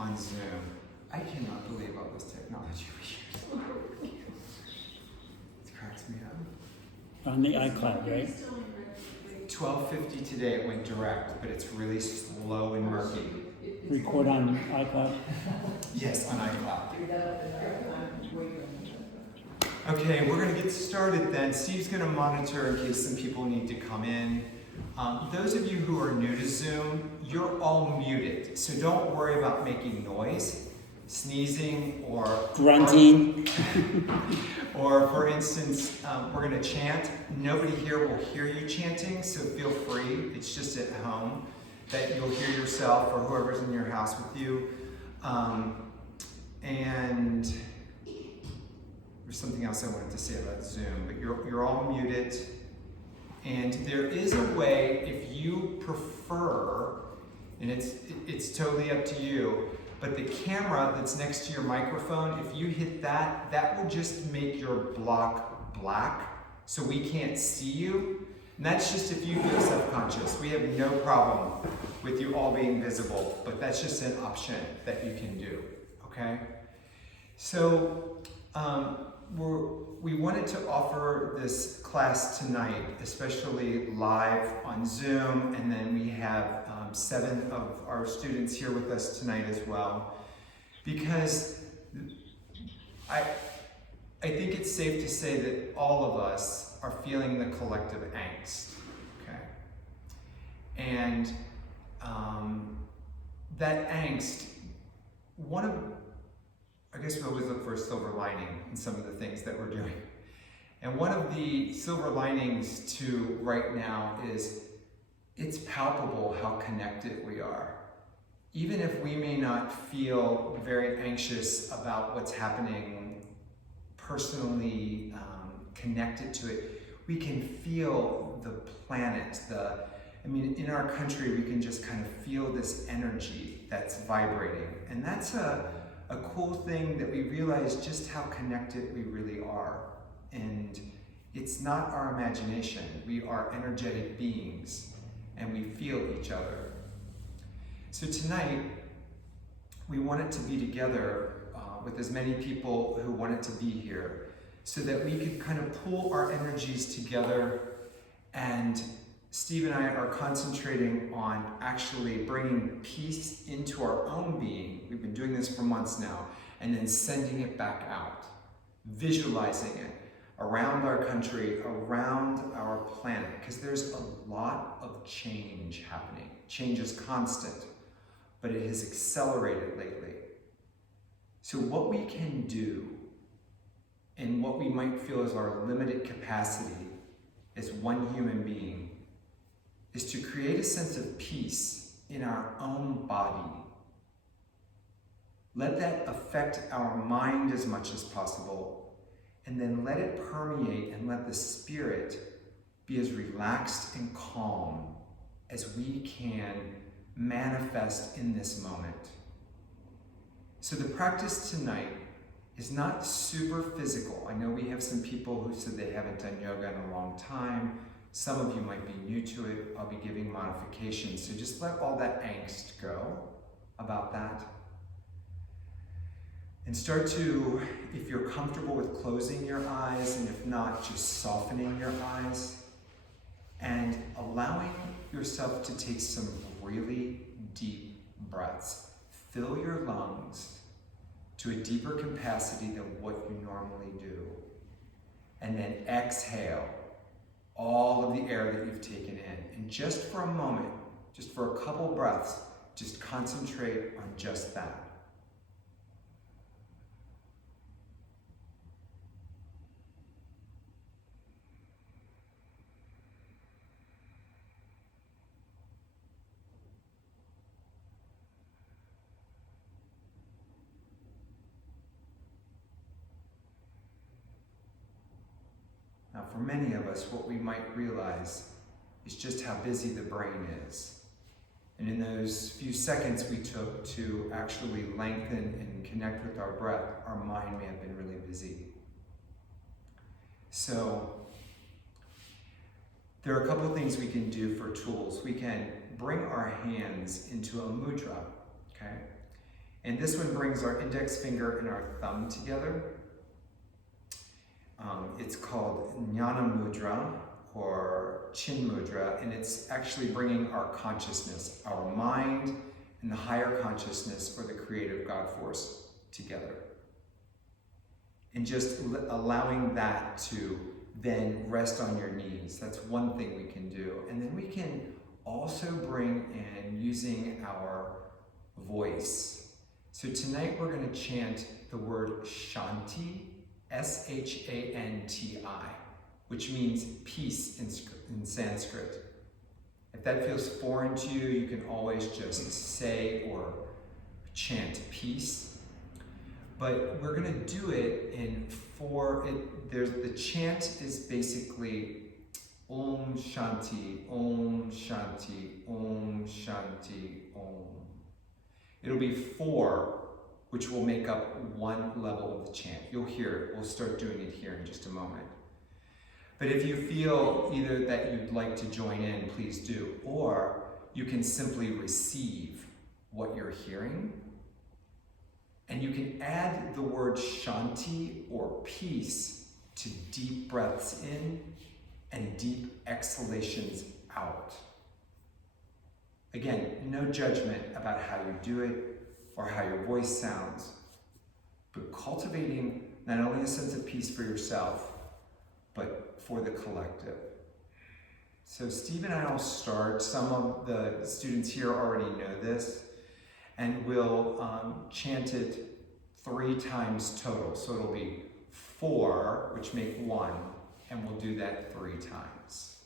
on Zoom. I cannot believe all this technology we use. It cracks me up. On the iCloud, right? 12:50 today it went direct, but it's really slow and murky. Record on iCloud? Yes, on iCloud. Okay, we're going to get started then. Steve's going to monitor in case some people need to come in. Those of you who are new to Zoom, you're all muted, so don't worry about making noise, sneezing, or grunting. Or for instance, we're going to chant. Nobody here will hear you chanting, so feel free. It's just at home that you'll hear yourself or whoever's in your house with you. And there's something else I wanted to say about Zoom, but you're all muted. And there is a way, if you prefer, and it's totally up to you, but the camera that's next to your microphone, if you hit that, that will just make your block black, so we can't see you. And that's just if you feel self-conscious. We have no problem with you all being visible, but that's just an option that you can do, okay? So, we wanted to offer this class tonight, especially live on Zoom, and then we have 7 of our students here with us tonight as well, because I think it's safe to say that all of us are feeling the collective angst, okay? And that angst, I guess we always look for a silver lining in some of the things that we're doing. And one of the silver linings to right now is it's palpable how connected we are. Even if we may not feel very anxious about what's happening personally connected to it, we can feel the planet. In our country, we can just kind of feel this energy that's vibrating. And that's a cool thing that we realize just how connected we really are. And it's not our imagination. We are energetic beings and we feel each other. So tonight, we wanted to be together with as many people who wanted to be here so that we could kind of pull our energies together. And Steve and I are concentrating on actually bringing peace into our own being. We've been doing this for months now, and then sending it back out, visualizing it around our country, around our planet, because there's a lot of change happening. Change is constant, but it has accelerated lately. So what we can do, and what we might feel is our limited capacity as one human being, is to create a sense of peace in our own body. Let that affect our mind as much as possible, and then let it permeate and let the spirit be as relaxed and calm as we can manifest in this moment. So the practice tonight is not super physical. I know we have some people who said they haven't done yoga in a long time. Some of you might be new to it. I'll be giving modifications. So just let all that angst go about that. And start to, if you're comfortable with closing your eyes, and if not, just softening your eyes and allowing yourself to take some really deep breaths. Fill your lungs to a deeper capacity than what you normally do. And then exhale all of the air that you've taken in. And just for a moment, just for a couple breaths, just concentrate on just that. Now, for many of us, what we might realize is just how busy the brain is. And in those few seconds we took to actually lengthen and connect with our breath, our mind may have been really busy. So, there are a couple of things we can do for tools. We can bring our hands into a mudra, okay? And this one brings our index finger and our thumb together. It's called Jnana Mudra or Chin Mudra, and it's actually bringing our consciousness, our mind, and the higher consciousness or the creative God force together. And just allowing that to then rest on your knees. That's one thing we can do. And then we can also bring in using our voice. So tonight we're going to chant the word Shanti, S-H-A-N-T-I, which means peace in Sanskrit. If that feels foreign to you, you can always just say or chant peace. But we're going to do it in the chant is basically Om Shanti, Om Shanti, Om Shanti, Om. It'll be 4, which will make up one level of the chant. You'll hear it. We'll start doing it here in just a moment. But if you feel either that you'd like to join in, please do. Or you can simply receive what you're hearing. And you can add the word Shanti or peace to deep breaths in and deep exhalations out. Again, no judgment about how you do it or how your voice sounds, but cultivating not only a sense of peace for yourself, but for the collective. So Steve and I will start. Some of the students here already know this, and we'll chant it 3 times total. So it'll be 4, which make 1, and we'll do that 3 times.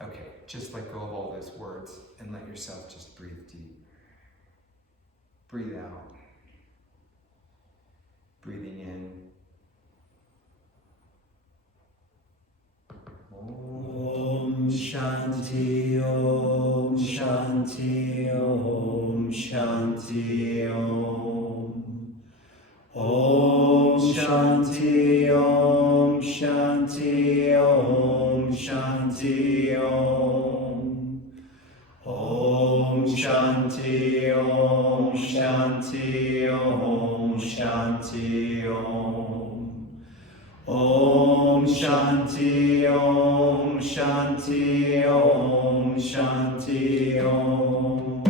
Okay, just let go of all those words and let yourself just breathe deep. Breathe out. Breathing in. Om Shanti, Om Shanti, Om Shanti, Om. Om Shanti, Om Shanti, Om Shanti, Om. Om Shanti, Om Shanti, Om Shanti, Om. Om Shanti, Om Shanti, Om Shanti, Om.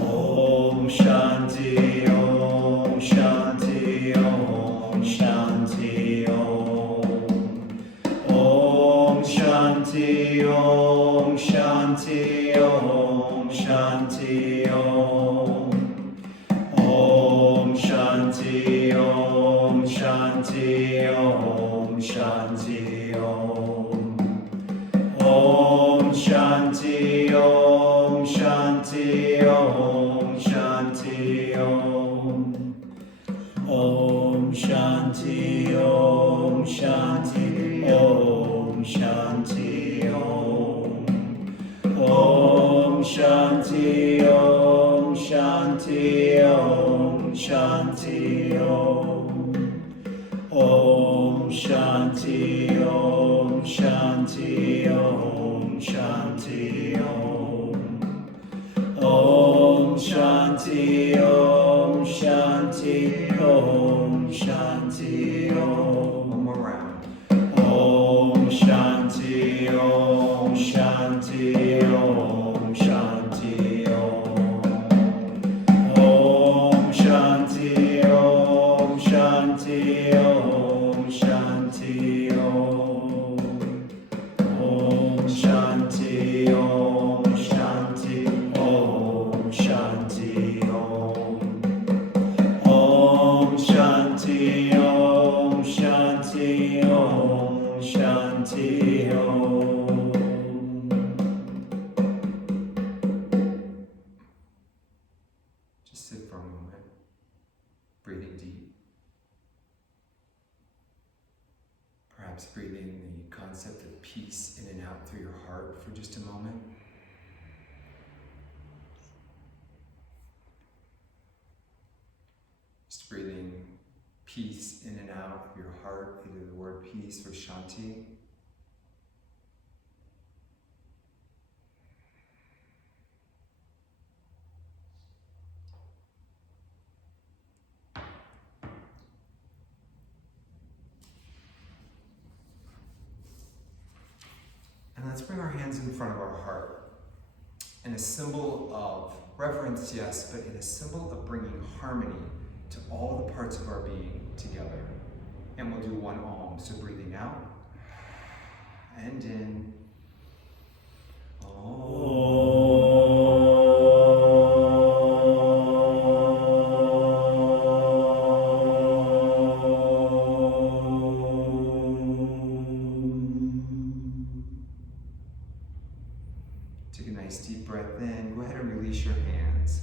Om Shanti, Om Shanti, Om Shanti, Om. Om Shanti, Om Shanti, Om Shanti, Om. Om Shanti, Om Shanti, Om Shanti, Om. Om Shanti, Om Shanti, Om Shanti, Om. Om Shanti, Om Shanti, Om Shanti, Om. Om Shanti, Om Shanti, Om Shanti, Om. Om Shanti, Om Shanti, Om Shanti, Om. Om Shanti, Om Shanti, Om Shanti, Om. One more round. Om Shanti, Om Shanti, Om Shanti, Om. Om Shanti, Om Shanti, Om Shanti, Om. Om Shanti, Om Shanti, Om Shanti, Om. Om Shanti, Om Shanti, Om Shanti, Om. Just sit for a moment, breathing deep. Perhaps breathing the concept of peace in and out through your heart for just a moment. Just breathing peace in and out of your heart, either the word peace or Shanti. our hands in front of our heart in a symbol of reverence, yes, but in a symbol of bringing harmony to all the parts of our being together. And we'll do one Om. So breathing out and in. Take a nice deep breath in. Go ahead and release your hands.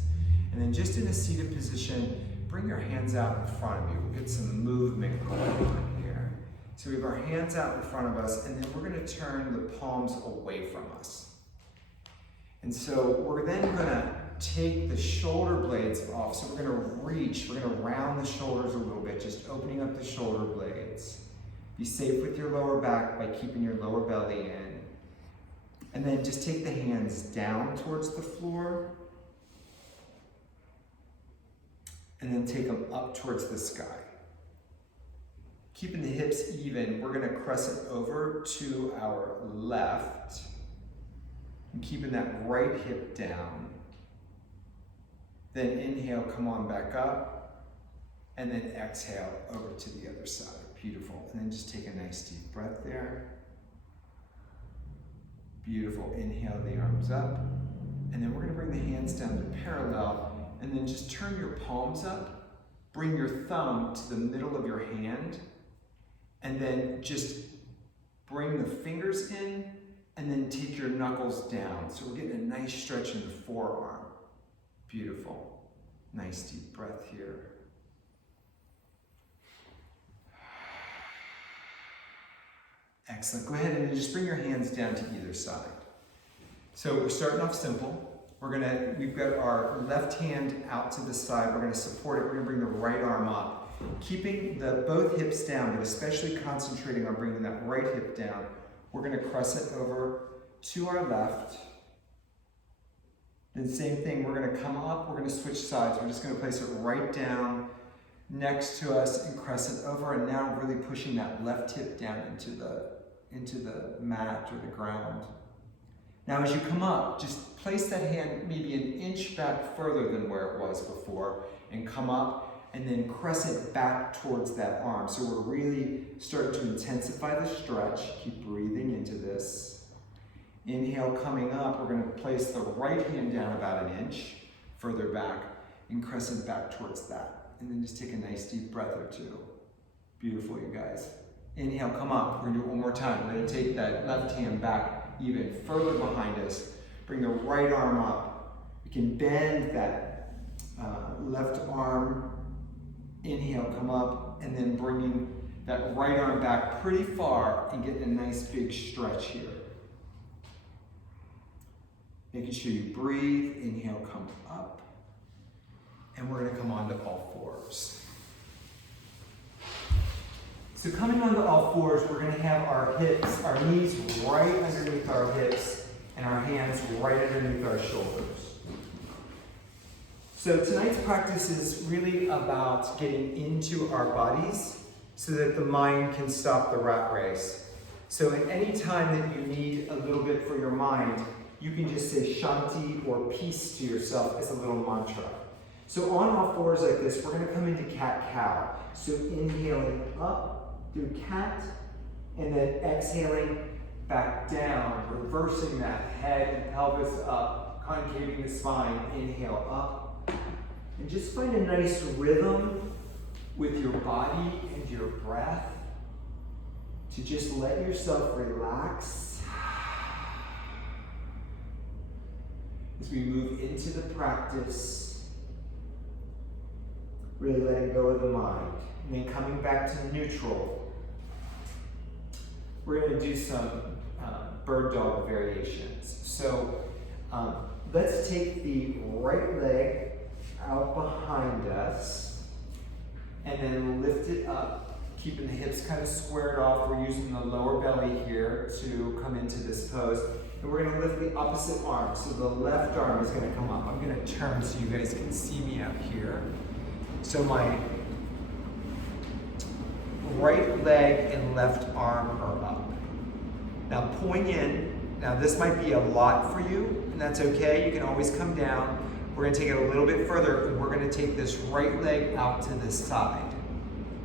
And then just in a seated position, bring your hands out in front of you. We'll get some movement going on here. So we have our hands out in front of us, and then we're going to turn the palms away from us. And so we're then going to take the shoulder blades off. So we're going to reach, we're going to round the shoulders a little bit, just opening up the shoulder blades. Be safe with your lower back by keeping your lower belly in. And then just take the hands down towards the floor. And then take them up towards the sky. Keeping the hips even, we're going to crescent over to our left. And keeping that right hip down. Then inhale, come on back up. And then exhale over to the other side. Beautiful. And then just take a nice deep breath there. Beautiful. Inhale the arms up. And then we're going to bring the hands down to parallel. And then just turn your palms up. Bring your thumb to the middle of your hand. And then just bring the fingers in. And then take your knuckles down. So we're getting a nice stretch in the forearm. Beautiful. Nice deep breath here. Excellent. Go ahead and just bring your hands down to either side. So we're starting off simple. We've got our left hand out to the side. We're going to support it. We're going to bring the right arm up. Keeping both hips down, but especially concentrating on bringing that right hip down. We're going to crescent over to our left. Then same thing, we're going to come up. We're going to switch sides. We're just going to place it right down next to us and crescent over. And now really pushing that left hip down into the mat or the ground. Now as you come up, just place that hand maybe an inch back further than where it was before and come up and then crescent back towards that arm. So we're really starting to intensify the stretch. Keep breathing into this. Inhale, coming up, we're going to place the right hand down about an inch further back and crescent back towards that. And then just take a nice deep breath or two. Beautiful, you guys. Inhale, come up. We're going to do it one more time. We're going to take that left hand back even further behind us. Bring the right arm up. You can bend that left arm. Inhale, come up, and then bringing that right arm back pretty far and getting a nice big stretch here. Making sure you breathe. Inhale, come up. And we're going to come onto all fours. So coming onto all fours, we're going to have our hips, our knees right underneath our hips, and our hands right underneath our shoulders. So tonight's practice is really about getting into our bodies so that the mind can stop the rat race. So at any time that you need a little bit for your mind, you can just say Shanti or peace to yourself as a little mantra. So on all fours like this, we're going to come into cat-cow. So inhaling up through cat, and then exhaling back down, reversing that head and pelvis up, concaving the spine. Inhale up. And just find a nice rhythm with your body and your breath to just let yourself relax as we move into the practice, really letting go of the mind. And then coming back to neutral, we're going to do some bird dog variations. So let's take the right leg out behind us and then lift it up, keeping the hips kind of squared off. We're using the lower belly here to come into this pose. And we're going to lift the opposite arm. So the left arm is going to come up. I'm going to turn so you guys can see me out here. So my right leg and left arm are up. Now pulling in Now this might be a lot for you, and that's okay. You can always come down. We're gonna take it a little bit further, and we're gonna take this right leg out to the side.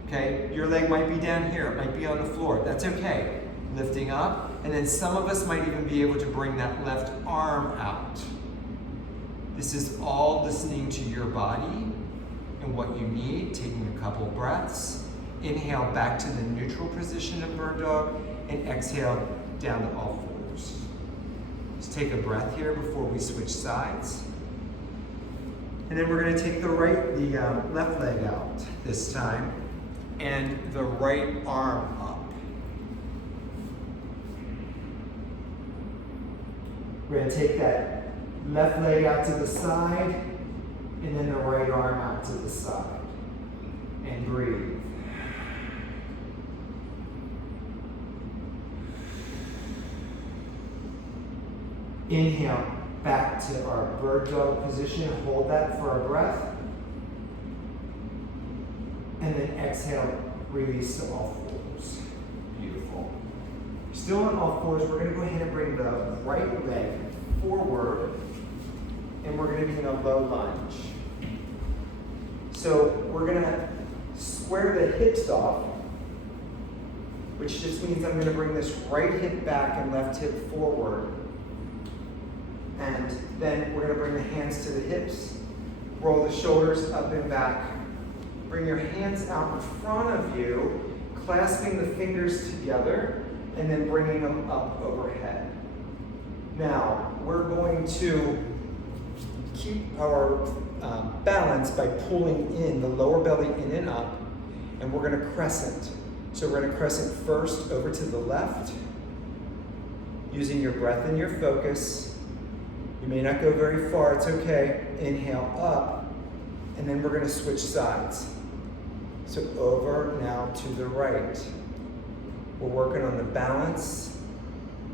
Okay, your leg might be down here, it might be on the floor, that's okay. Lifting up, and then some of us might even be able to bring that left arm out. This is all listening to your body and what you need, taking a couple breaths. Inhale back to the neutral position of bird dog, and exhale down to all fours. Just take a breath here before we switch sides. And then we're gonna take the left leg out this time, and the right arm up. We're gonna take that left leg out to the side, and then the right arm out to the side. And breathe. Inhale back to our bird dog position. Hold that for our breath. And then exhale, release to all fours. Beautiful. Still on all fours, we're going to go ahead and bring the right leg forward, and we're going to be in a low lunge. So we're going to square the hips off, which just means I'm going to bring this right hip back and left hip forward. And then we're going to bring the hands to the hips, roll the shoulders up and back. Bring your hands out in front of you, clasping the fingers together, and then bringing them up overhead. Now, we're going to keep our balance by pulling in the lower belly in and up, and we're going to crescent. So we're going to crescent first over to the left, using your breath and your focus. You may not go very far, it's okay. Inhale up, and then we're going to switch sides. So over now to the right. We're working on the balance.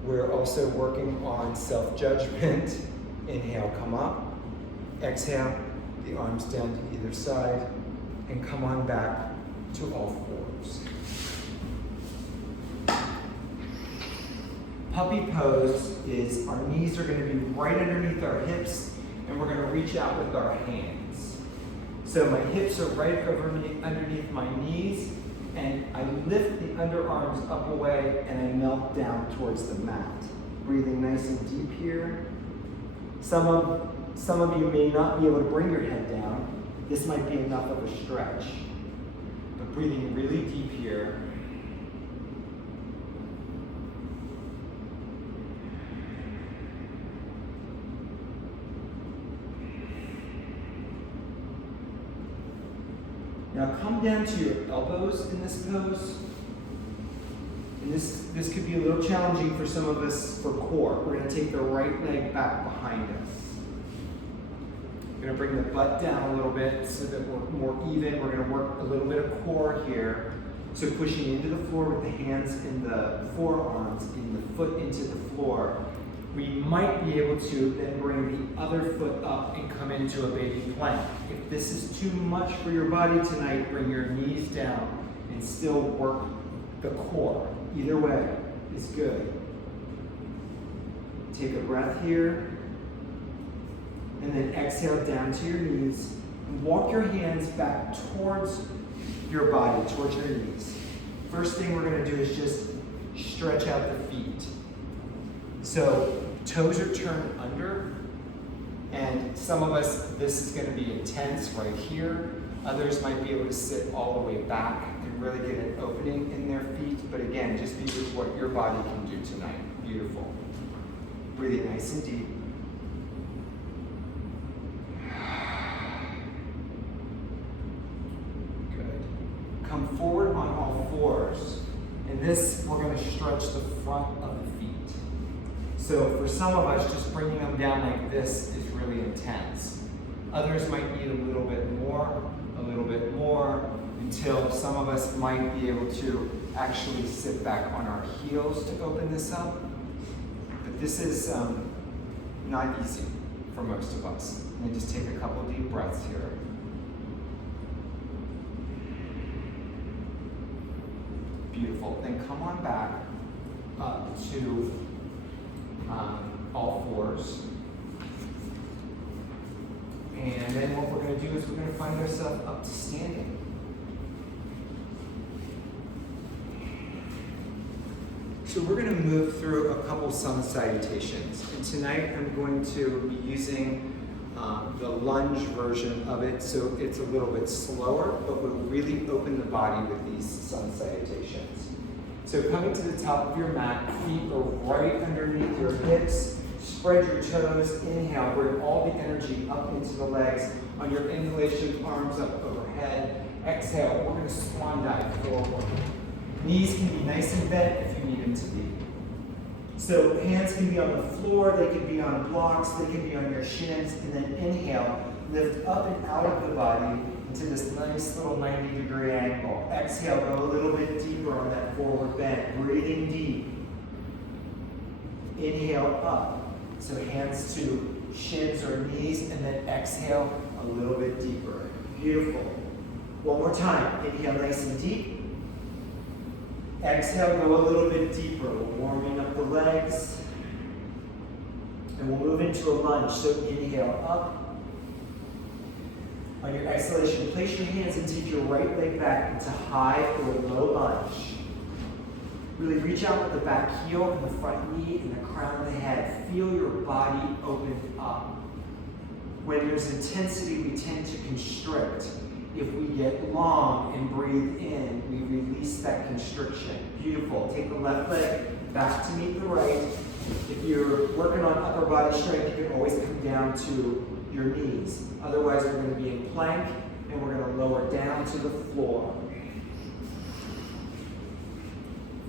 We're also working on self-judgment. Inhale, come up. Exhale, the arms down to either side, and come on back to all fours. Puppy pose is our knees are going to be right underneath our hips, and we're going to reach out with our hands. So my hips are right underneath my knees, and I lift the underarms up away, and I melt down towards the mat. Breathing nice and deep here. Some of you may not be able to bring your head down. This might be enough of a stretch. But breathing really deep here. Now come down to your elbows in this pose. And this could be a little challenging for some of us for core. We're going to take the right leg back behind us. We're going to bring the butt down a little bit so that we're more even. We're going to work a little bit of core here. So pushing into the floor with the hands in the forearms, and the foot into the floor. We might be able to then bring the other foot up and come into a baby plank. If this is too much for your body tonight, bring your knees down and still work the core. Either way is good. Take a breath here, and then exhale down to your knees. And walk your hands back towards your body, towards your knees. First thing we're going to do is just stretch out the feet. So toes are turned under, and some of us, this is going to be intense right here. Others might be able to sit all the way back and really get an opening in their feet. But again, just be with what your body can do tonight. Beautiful. Breathing nice and deep. Good. Come forward on all fours. And this, we're going to stretch the front of the feet. So for some of us, just bringing them down like this is really intense. Others might need a little bit more, until some of us might be able to actually sit back on our heels to open this up. But this is not easy for most of us. And just take a couple of deep breaths here. Beautiful. Then come on back up to all fours. And then what we're going to do is we're going to find ourselves up to standing. So we're going to move through a couple sun salutations. And tonight I'm going to be using the lunge version of it, so it's a little bit slower, but we'll really open the body with these sun salutations. So coming to the top of your mat, feet are right underneath your hips. Spread your toes. Inhale, bring all the energy up into the legs. On your inhalation, arms up overhead. Exhale, we're going to swan dive forward. Knees can be nice and bent if you need them to be. So hands can be on the floor, they can be on blocks, they can be on your shins, and then inhale, lift up and out of the body into this nice little 90-degree angle. Exhale, go a little bit deeper on that forward bend, breathing deep. Inhale up, so hands to shins or knees, and then exhale a little bit deeper. Beautiful. One more time, inhale nice and deep. Exhale, go a little bit deeper. We're warming up the legs. And we'll move into a lunge. So inhale up. On your exhalation, place your hands and take your right leg back into high or low lunge. Really reach out with the back heel and the front knee and the crown of the head. Feel your body open up. When there's intensity, we tend to constrict. If we get long and breathe in, we release that constriction. Beautiful. Take the left leg back to meet the right. If you're working on upper body strength, you can always come down to your knees. Otherwise, we're going to be in plank, and we're going to lower down to the floor.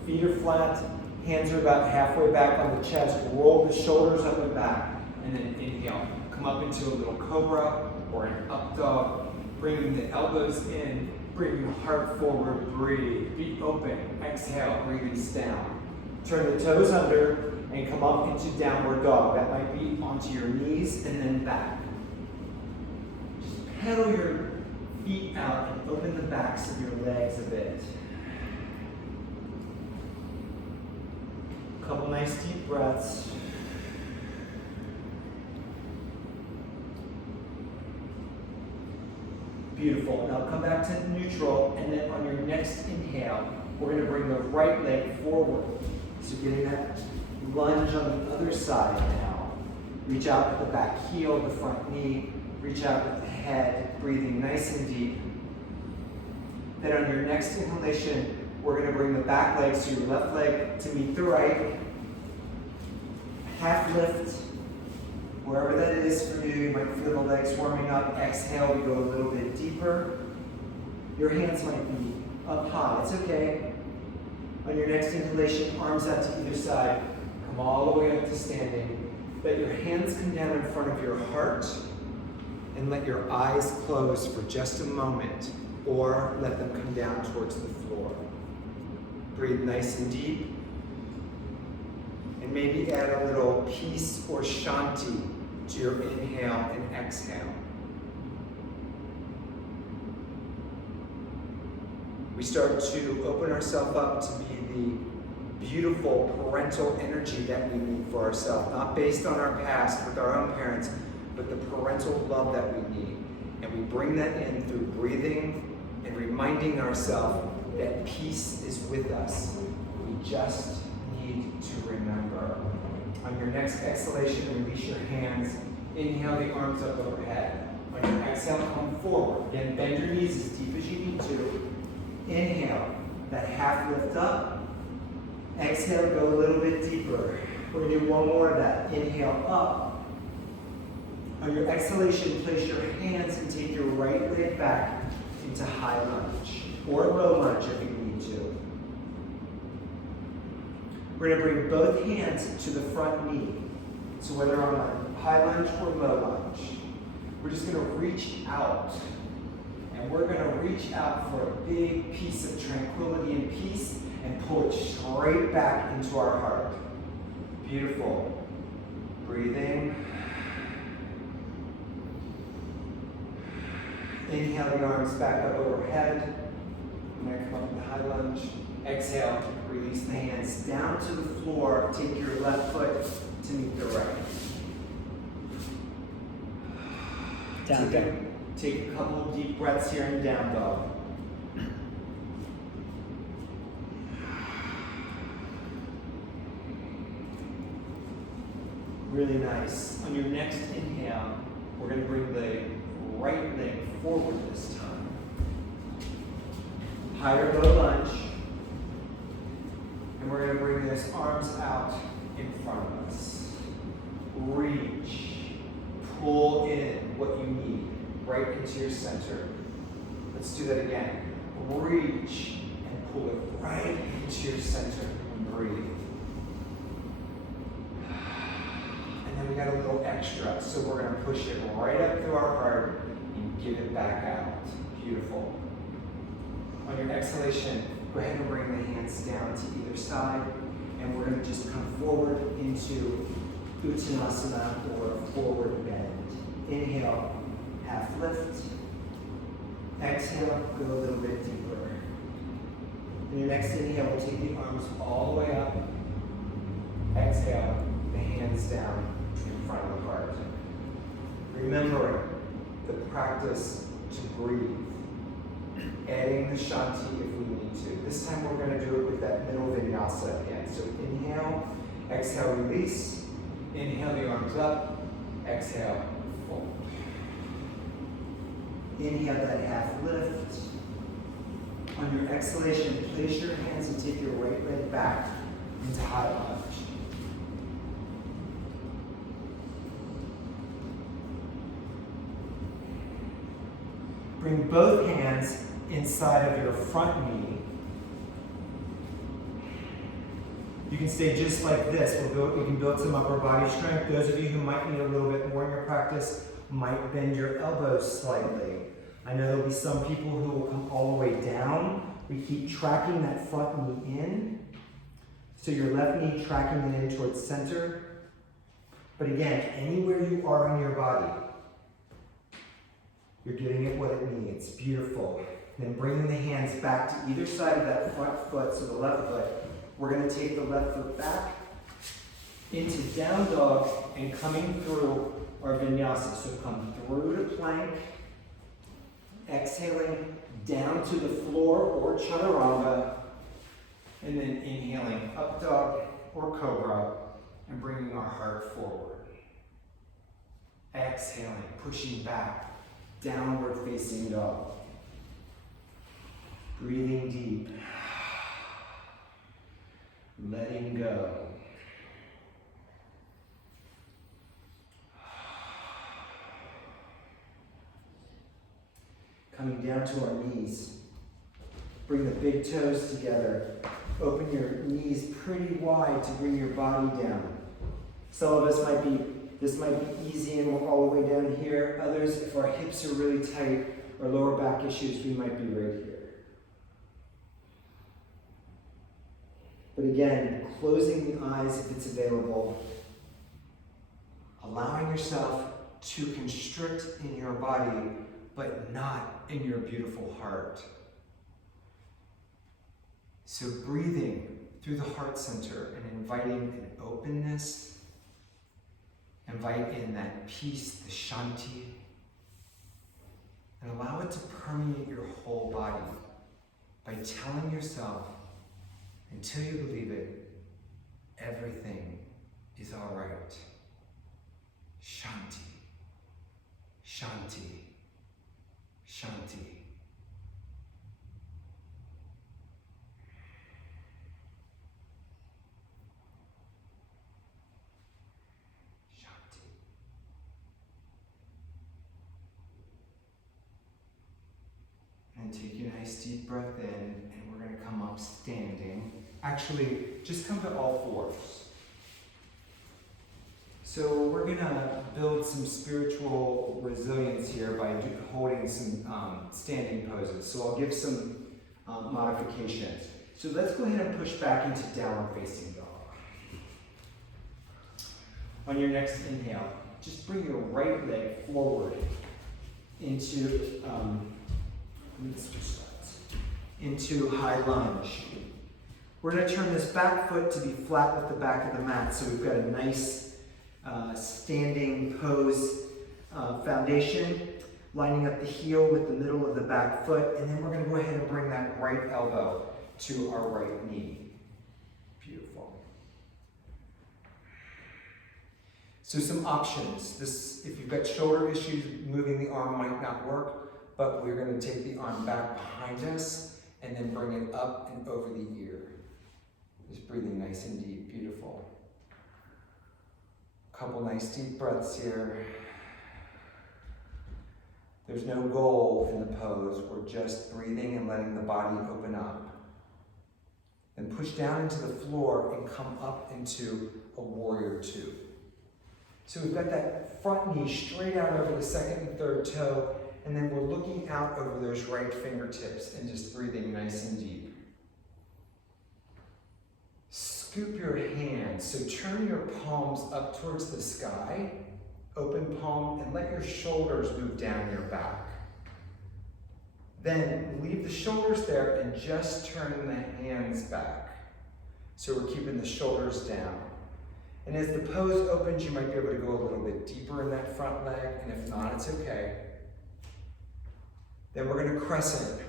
Feet are flat. Hands are about halfway back on the chest. Roll the shoulders up and back, and then inhale. Come up into a little cobra or an up dog. Bringing the elbows in, bring your heart forward, breathe. Be open, exhale, release down. Turn the toes under and come up into downward dog. That might be onto your knees and then back. Just pedal your feet out and open the backs of your legs a bit. A couple nice deep breaths. Beautiful. Now come back to neutral, and then on your next inhale, we're going to bring the right leg forward. So getting that lunge on the other side now. Reach out with the back heel, the front knee. Reach out with the head, breathing nice and deep. Then on your next inhalation, we're going to bring the back leg, so your left leg to meet the right. Half lift. Wherever that is for you, you might feel the legs warming up. Exhale, we go a little bit deeper. Your hands might be up high, it's okay. On your next inhalation, arms out to either side. Come all the way up to standing. Let your hands come down in front of your heart and let your eyes close for just a moment, or let them come down towards the floor. Breathe nice and deep. And maybe add a little peace or Shanti to your inhale and exhale. We start to open ourselves up to be the beautiful parental energy that we need for ourselves, not based on our past with our own parents, but the parental love that we need. And we bring that in through breathing and reminding ourselves that peace is with us. We just need to remember. On your next exhalation, release your hands. Inhale the arms up overhead. On your exhale, come forward. Again, bend your knees as deep as you need to. Inhale, that half lift up. Exhale, go a little bit deeper. We're going to do one more of that. Inhale up. On your exhalation, place your hands and take your right leg back into high lunge or low lunge if you need to. We're going to bring both hands to the front knee. So whether on a high lunge or low lunge, we're just going to reach out. And we're going to reach out for a big piece of tranquility and peace and pull it straight back into our heart. Beautiful. Breathing. Inhale the arms back up overhead. I'm going to come up with a high lunge. Exhale, release the hands down to the floor. Take your left foot to meet the right. Down dog. Take a couple of deep breaths here in down dog. Really nice. On your next inhale, we're going to bring the right leg forward this time. Higher bow lunge. And we're going to bring those arms out in front of us. Reach. Pull in what you need right into your center. Let's do that again. Reach and pull it right into your center and breathe. And then we got a little extra, so we're going to push it right up through our heart and give it back out. Beautiful. On your exhalation, go ahead and bring the hands down to either side, and we're going to just come forward into Uttanasana or forward bend. Inhale, half lift. Exhale, go a little bit deeper. In your next inhale, we'll take the arms all the way up. Exhale, the hands down in front of the heart. Remembering the practice to breathe. Adding the Shanti if we need to. This time we're going to do it with that middle vinyasa again. So inhale, exhale, release. Inhale the arms up. Exhale, fold. Inhale that half lift. On your exhalation, place your hands and take your right leg back into high lunge. Bring both hands inside of your front knee. You can stay just like this. We can build some upper body strength. Those of you who might need a little bit more in your practice might bend your elbows slightly. I know there'll be some people who will come all the way down. We keep tracking that front knee in. So your left knee tracking it in towards center. But again, anywhere you are in your body, you're giving it what it needs. Beautiful. Then bringing the hands back to either side of that front foot, so the left foot. We're going to take the left foot back into down dog and coming through our vinyasa. So come through to plank, exhaling down to the floor or chaturanga, and then inhaling up dog or cobra and bringing our heart forward. Exhaling, pushing back, downward facing dog. Breathing deep. Letting go. Coming down to our knees. Bring the big toes together. Open your knees pretty wide to bring your body down. Some of us this might be easy and we're all the way down here. Others, if our hips are really tight or lower back issues, we might be right here. But again, closing the eyes if it's available, allowing yourself to constrict in your body, but not in your beautiful heart. So breathing through the heart center and inviting an openness, invite in that peace, the Shanti, and allow it to permeate your whole body by telling yourself, until you believe it, everything is all right. Shanti, Shanti, Shanti. And take a nice deep breath in, and we're going to come up standing. Actually, just come to all fours. So we're going to build some spiritual resilience here by holding some standing poses. So I'll give some modifications. So let's go ahead and push back into downward facing dog. On your next inhale, just bring your right leg forward into into high lunge. We're going to turn this back foot to be flat with the back of the mat. So we've got a nice standing pose foundation, lining up the heel with the middle of the back foot. And then we're going to go ahead and bring that right elbow to our right knee. Beautiful. So some options. This, if you've got shoulder issues, moving the arm might not work, but we're going to take the arm back behind us and then bring it up and over the ear. Just breathing nice and deep. Beautiful. Couple nice deep breaths here. There's no goal in the pose. We're just breathing and letting the body open up. Then push down into the floor and come up into a warrior two. So we've got that front knee straight out over the second and third toe, and then we're looking out over those right fingertips and just breathing nice and deep. Scoop your hands, so turn your palms up towards the sky, open palm, and let your shoulders move down your back. Then leave the shoulders there and just turn the hands back. So we're keeping the shoulders down. And as the pose opens, you might be able to go a little bit deeper in that front leg, and if not, it's okay. Then we're going to crescent,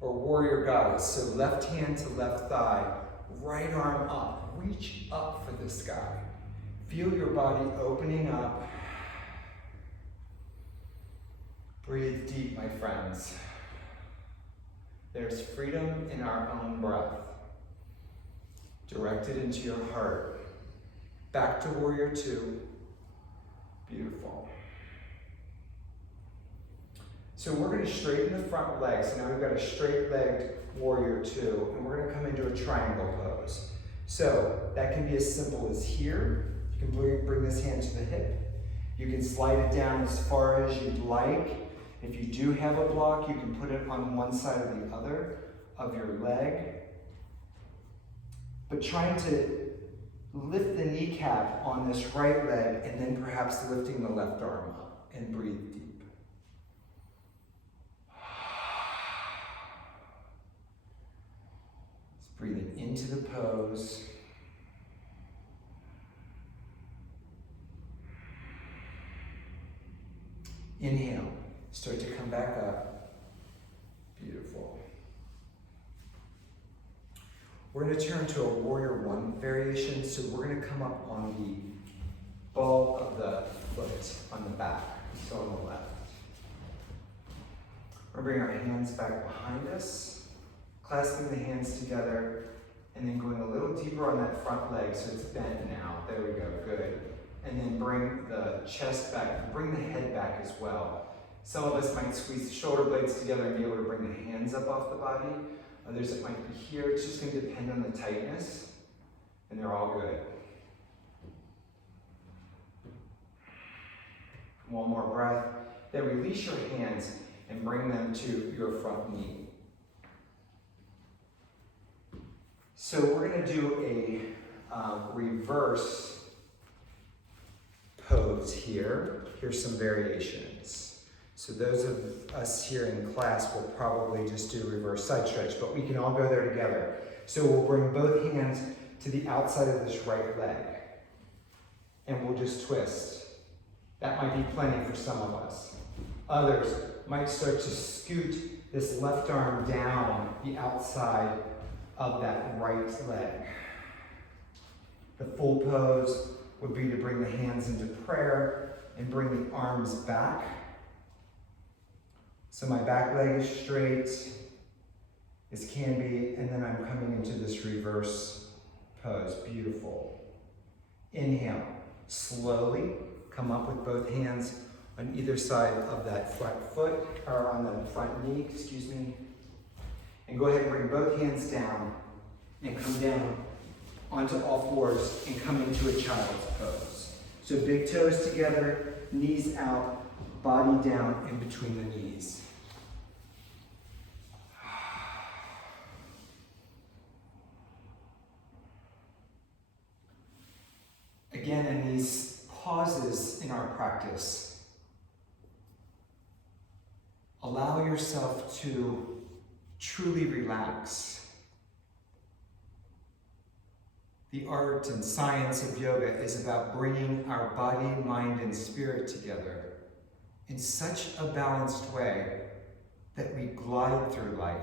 or warrior goddess. So left hand to left thigh, right arm up, reach up for the sky. Feel your body opening up. Breathe deep, my friends. There's freedom in our own breath. Direct it into your heart. Back to warrior two. Beautiful. So we're going to straighten the front leg. So now we've got a straight-legged warrior two, and we're going to come into a triangle pose. So that can be as simple as here. You can bring this hand to the hip. You can slide it down as far as you'd like. If you do have a block, you can put it on one side or the other of your leg. But trying to lift the kneecap on this right leg and then perhaps lifting the left arm up, and breathe deep. Just breathing into the pose. Inhale, start to come back up. Beautiful. We're going to turn to a warrior one variation. So we're going to come up on the ball of the foot on the back, so on the left. We're going to bring our hands back behind us, clasping the hands together, and then going a little deeper on that front leg so it's bent now. There we go, good. And then bring the chest back, bring the head back as well. Some of us might squeeze the shoulder blades together and be able to bring the hands up off the body. Others, it might be here. It's just going to depend on the tightness, and they're all good. One more breath. Then release your hands and bring them to your front knee. So we're going to do a reverse pose here. Here's some variations. So those of us here in class will probably just do reverse side stretch, but we can all go there together. So we'll bring both hands to the outside of this right leg, and we'll just twist. That might be plenty for some of us. Others might start to scoot this left arm down the outside of that right leg. The full pose would be to bring the hands into prayer and bring the arms back. So my back leg is straight as can be, and then I'm coming into this reverse pose. Beautiful. Inhale. Slowly come up with both hands on either side of that front foot, or on the front knee, excuse me. And go ahead and bring both hands down and come down onto all fours and come into a child's pose. So big toes together, knees out, body down in between the knees. Again, in these pauses in our practice, allow yourself to truly relax. The art and science of yoga is about bringing our body, mind, and spirit together in such a balanced way that we glide through life.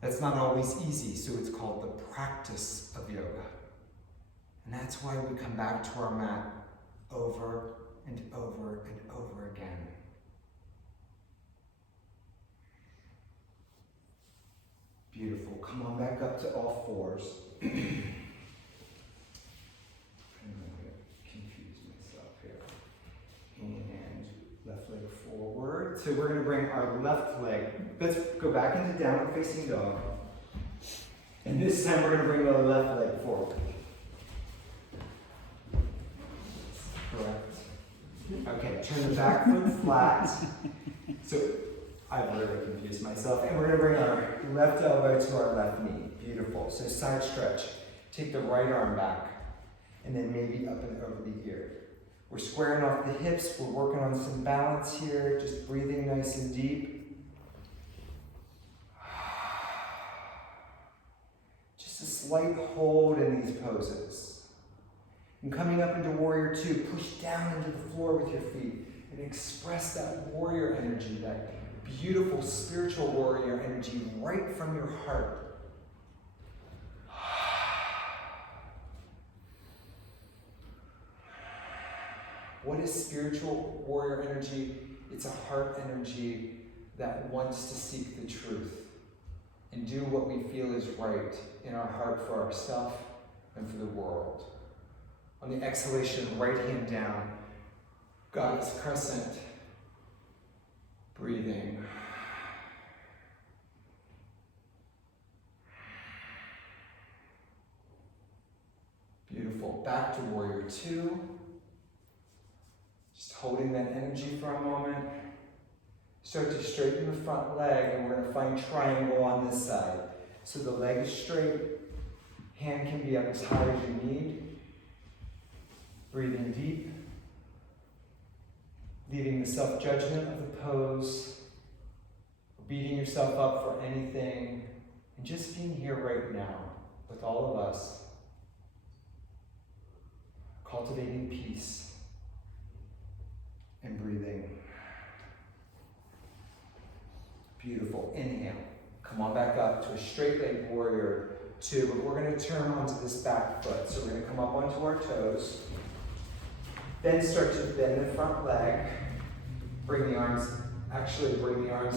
That's not always easy, so it's called the practice of yoga. And that's why we come back to our mat over and over and over again. Beautiful. Come on back up to all fours. I'm going to confuse myself here. And left leg forward. So we're going to bring our left leg. Let's go back into downward facing dog. And this time we're going to bring the left leg forward. Correct. Okay, turn the back foot flat. So I've really confused myself. And we're going to bring our left elbow to our left knee. Beautiful. So side stretch. Take the right arm back. And then maybe up and over the ear. We're squaring off the hips. We're working on some balance here. Just breathing nice and deep. Just a slight hold in these poses. And coming up into warrior two, push down into the floor with your feet and express that warrior energy, that beautiful spiritual warrior energy right from your heart. What is spiritual warrior energy? It's a heart energy that wants to seek the truth and do what we feel is right in our heart for ourselves and for the world. On the exhalation, right hand down, Goddess Crescent, breathing. Beautiful. Back to warrior two. Just holding that energy for a moment. Start to straighten the front leg, and we're going to find triangle on this side. So the leg is straight, hand can be up as high as you need. Breathing deep. Leaving the self-judgment of the pose, beating yourself up for anything, and just being here right now with all of us. Cultivating peace and breathing. Beautiful. Inhale. Come on back up to a straight leg warrior two, but we're going to turn onto this back foot. So we're going to come up onto our toes. Then start to bend the front leg. Bring the arms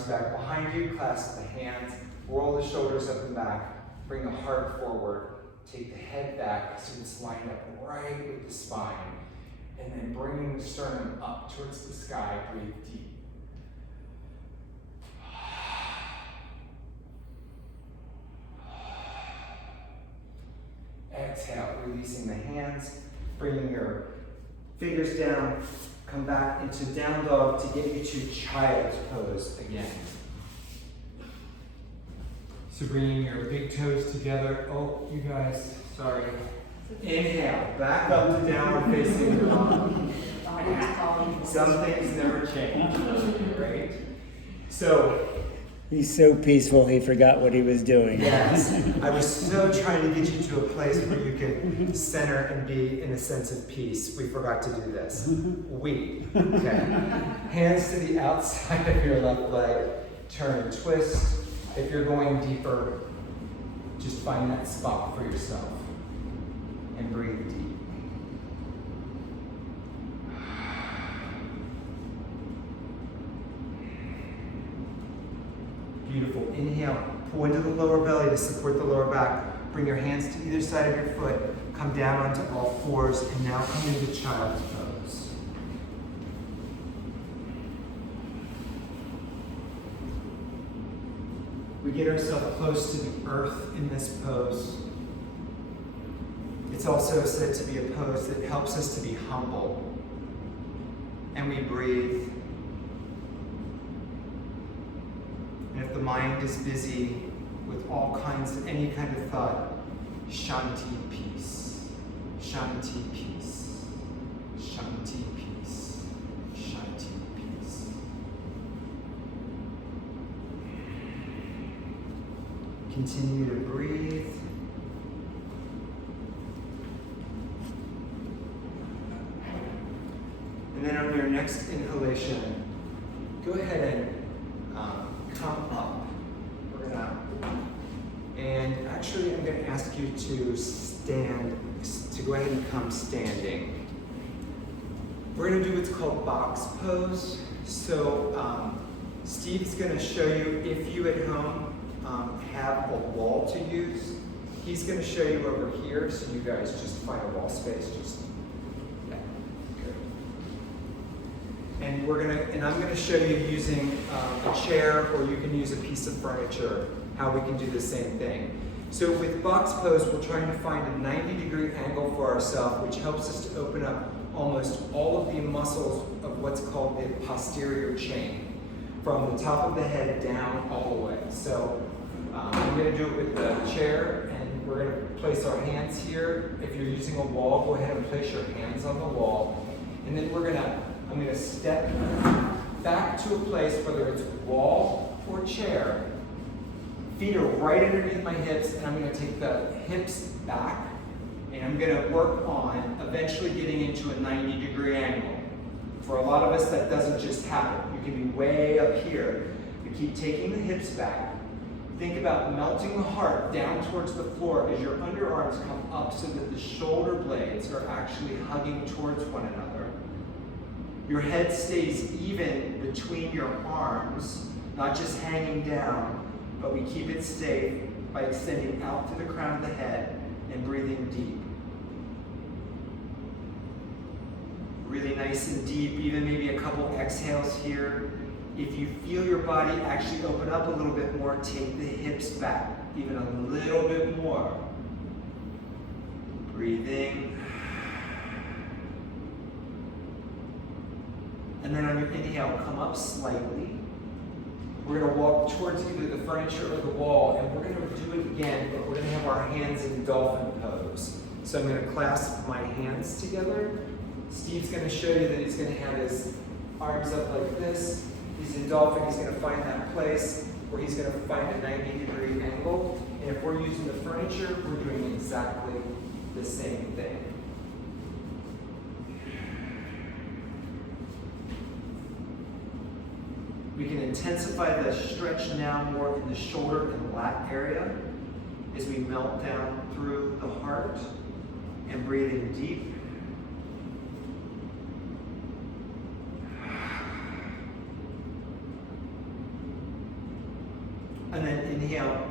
back behind you. Clasp the hands. Roll the shoulders up and back. Bring the heart forward. Take the head back so it's lined up right with the spine. And then bringing the sternum up towards the sky. Breathe deep. Exhale, releasing the hands, bringing your fingers down, come back into down dog to get you to child's pose again. So bringing your big toes together. Oh, you guys, sorry. Inhale, back up to downward facing dog. Some things never change, right? So, he's so peaceful he forgot what he was doing. yes, I was so trying to get you to a place where you could center and be in a sense of peace. We forgot to do this. Okay. Hands to the outside of your left leg. Turn and twist. If you're going deeper, just find that spot for yourself. And breathe deep. Beautiful. Inhale, pull into the lower belly to support the lower back. Bring your hands to either side of your foot. Come down onto all fours and now come into child's pose. We get ourselves close to the earth in this pose. It's also said to be a pose that helps us to be humble. And we breathe. And if the mind is busy with all kinds of, any kind of thought, Shanti, peace. Shanti, peace. Shanti, peace. Shanti, peace. Continue to breathe. then on your next inhalation, go ahead and come up. And actually I'm gonna ask you to stand, to go ahead and come standing. We're gonna do what's called box pose. So Steve's gonna show you, if you at home have a wall to use, he's gonna show you over here, so you guys just find a wall space, yeah, good. And I'm gonna show you using a chair, or you can use a piece of furniture, how we can do the same thing. So with box pose, we're trying to find a 90-degree angle for ourselves, which helps us to open up almost all of the muscles of what's called the posterior chain, from the top of the head down all the way. So I'm gonna do it with the chair, and we're gonna place our hands here. If you're using a wall, go ahead and place your hands on the wall. And then I'm gonna step back to a place, whether it's wall or chair. Feet are right underneath my hips, and I'm gonna take the hips back, and I'm gonna work on eventually getting into a 90-degree angle. For a lot of us, that doesn't just happen. You can be way up here. You keep taking the hips back. Think about melting the heart down towards the floor as your underarms come up so that the shoulder blades are actually hugging towards one another. Your head stays even between your arms, not just hanging down, but we keep it safe by extending out to the crown of the head and breathing deep. Really nice and deep, even maybe a couple exhales here. If you feel your body actually open up a little bit more, take the hips back, even a little bit more. Breathing. And then on your inhale, come up slightly. We're gonna walk towards either the furniture or the wall, and we're gonna do it again, but we're gonna have our hands in dolphin pose. So I'm gonna clasp my hands together. Steve's gonna show you that he's gonna have his arms up like this. He's in dolphin, he's gonna find that place where he's gonna find a 90-degree angle. And if we're using the furniture, we're doing exactly the same thing. We can intensify the stretch now more in the shoulder and lat area as we melt down through the heart and breathing deep. And then inhale,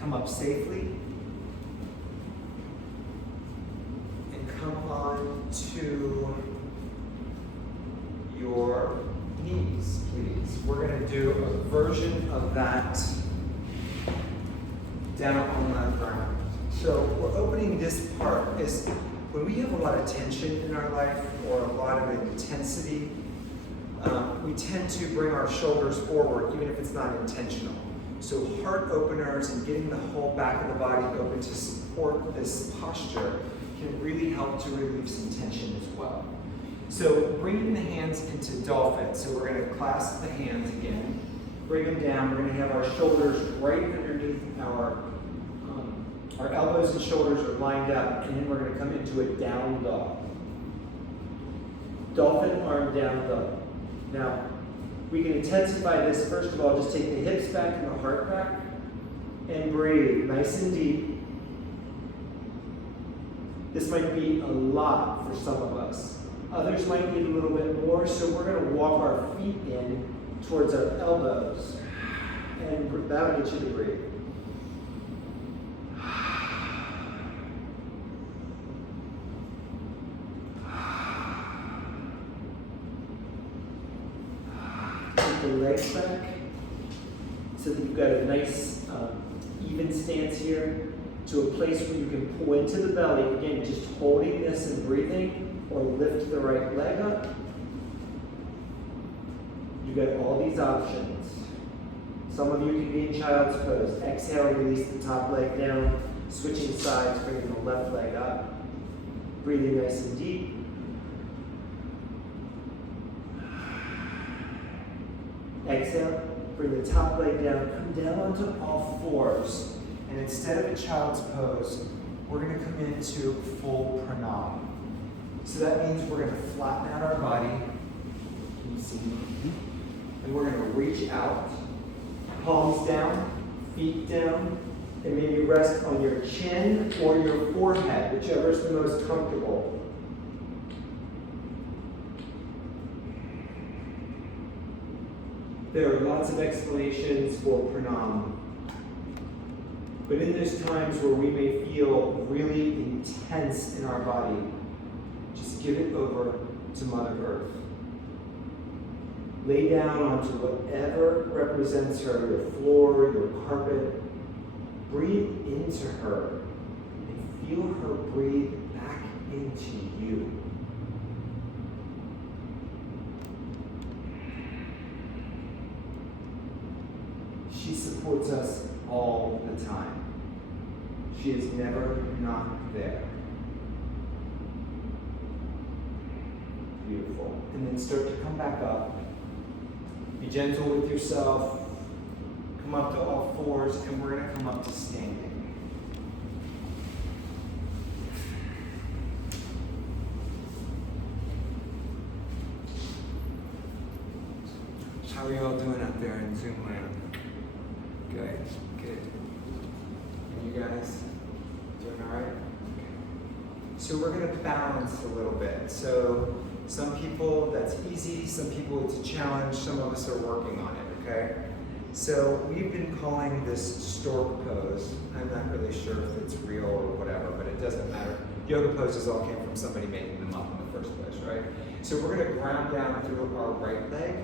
come up safely. And come on to your knees, please. We're going to do a version of that down on the ground. So we're opening this part is when we have a lot of tension in our life or a lot of intensity, we tend to bring our shoulders forward even if it's not intentional. So heart openers and getting the whole back of the body open to support this posture can really help to relieve some tension as well. So bringing the hands into dolphin. So we're going to clasp the hands again, bring them down. We're going to have our shoulders right underneath our elbows and shoulders are lined up, and then we're going to come into a down dog. Dolphin, arm down dog. Now, we can intensify this. First of all, just take the hips back and the heart back, and breathe nice and deep. This might be a lot for some of us. Others might need a little bit more, so we're going to walk our feet in towards our elbows, and that'll get you to breathe. Take the legs back so that you've got a nice even stance here to a place where you can pull into the belly. Again, just holding this and breathing. Or lift the right leg up. You've got all these options. Some of you can be in child's pose. Exhale, release the top leg down. Switching sides, bringing the left leg up. Breathing nice and deep. Exhale, bring the top leg down. Come down onto all fours. And instead of a child's pose, we're going to come into full pranam. So that means we're going to flatten out our body, And we're gonna reach out, palms down, feet down, and maybe rest on your chin or your forehead, whichever is the most comfortable. There are lots of explanations for pranam. But in those times where we may feel really intense in our body, just give it over to Mother Earth. Lay down onto whatever represents her, your floor, your carpet. Breathe into her and feel her breathe back into you. She supports us all the time. She is never not there. Beautiful. And then start to come back up. Be gentle with yourself. Come up to all fours, and we're going to come up to standing. How are you all doing out there in Zoom land? Good, good. And you guys doing all right? Okay. So we're going to balance a little bit. So some people that's easy, some people it's a challenge, some of us are working on it, okay? So we've been calling this stork pose. I'm not really sure if it's real or whatever, but it doesn't matter. Yoga poses all came from somebody making them up in the first place, right? So we're going to ground down through our right leg,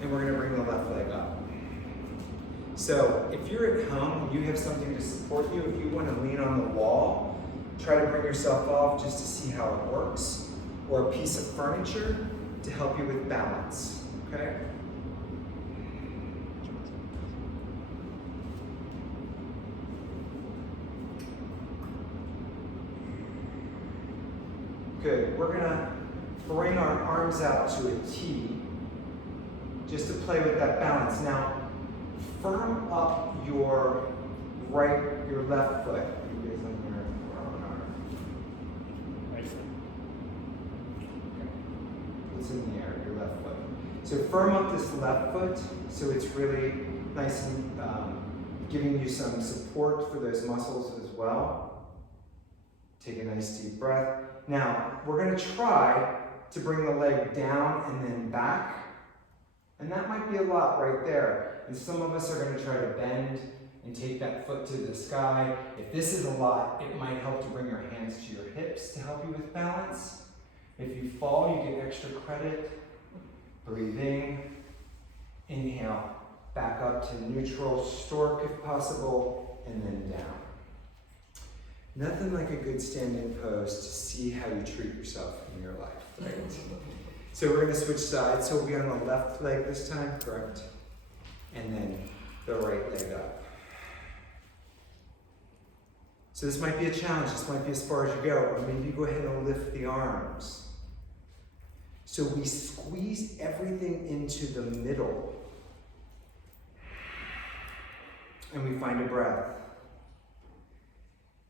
and we're going to bring the left leg up. So if you're at home, you have something to support you. If you want to lean on the wall, try to bring yourself off just to see how it works, or a piece of furniture to help you with balance, okay? Good. We're going to bring our arms out to a T just to play with that balance. Now, firm up your left foot. You guys on your arm. Right foot. Okay. What's in the air? Your left foot. So firm up this left foot so it's really nice and giving you some support for those muscles as well. Take a nice deep breath. Now, we're going to try to bring the leg down and then back. And that might be a lot right there. And some of us are going to try to bend and take that foot to the sky. If this is a lot, it might help to bring your hands to your hips to help you with balance. If you fall, you get extra credit. Breathing. Inhale. Back up to neutral stork if possible, and then down. Nothing like a good standing pose to see how you treat yourself in your life, right? So we're going to switch sides. So we'll be on the left leg this time, correct? And then the right leg up. So this might be a challenge. This might be as far as you go. Or maybe you go ahead and lift the arms. So we squeeze everything into the middle. And we find a breath.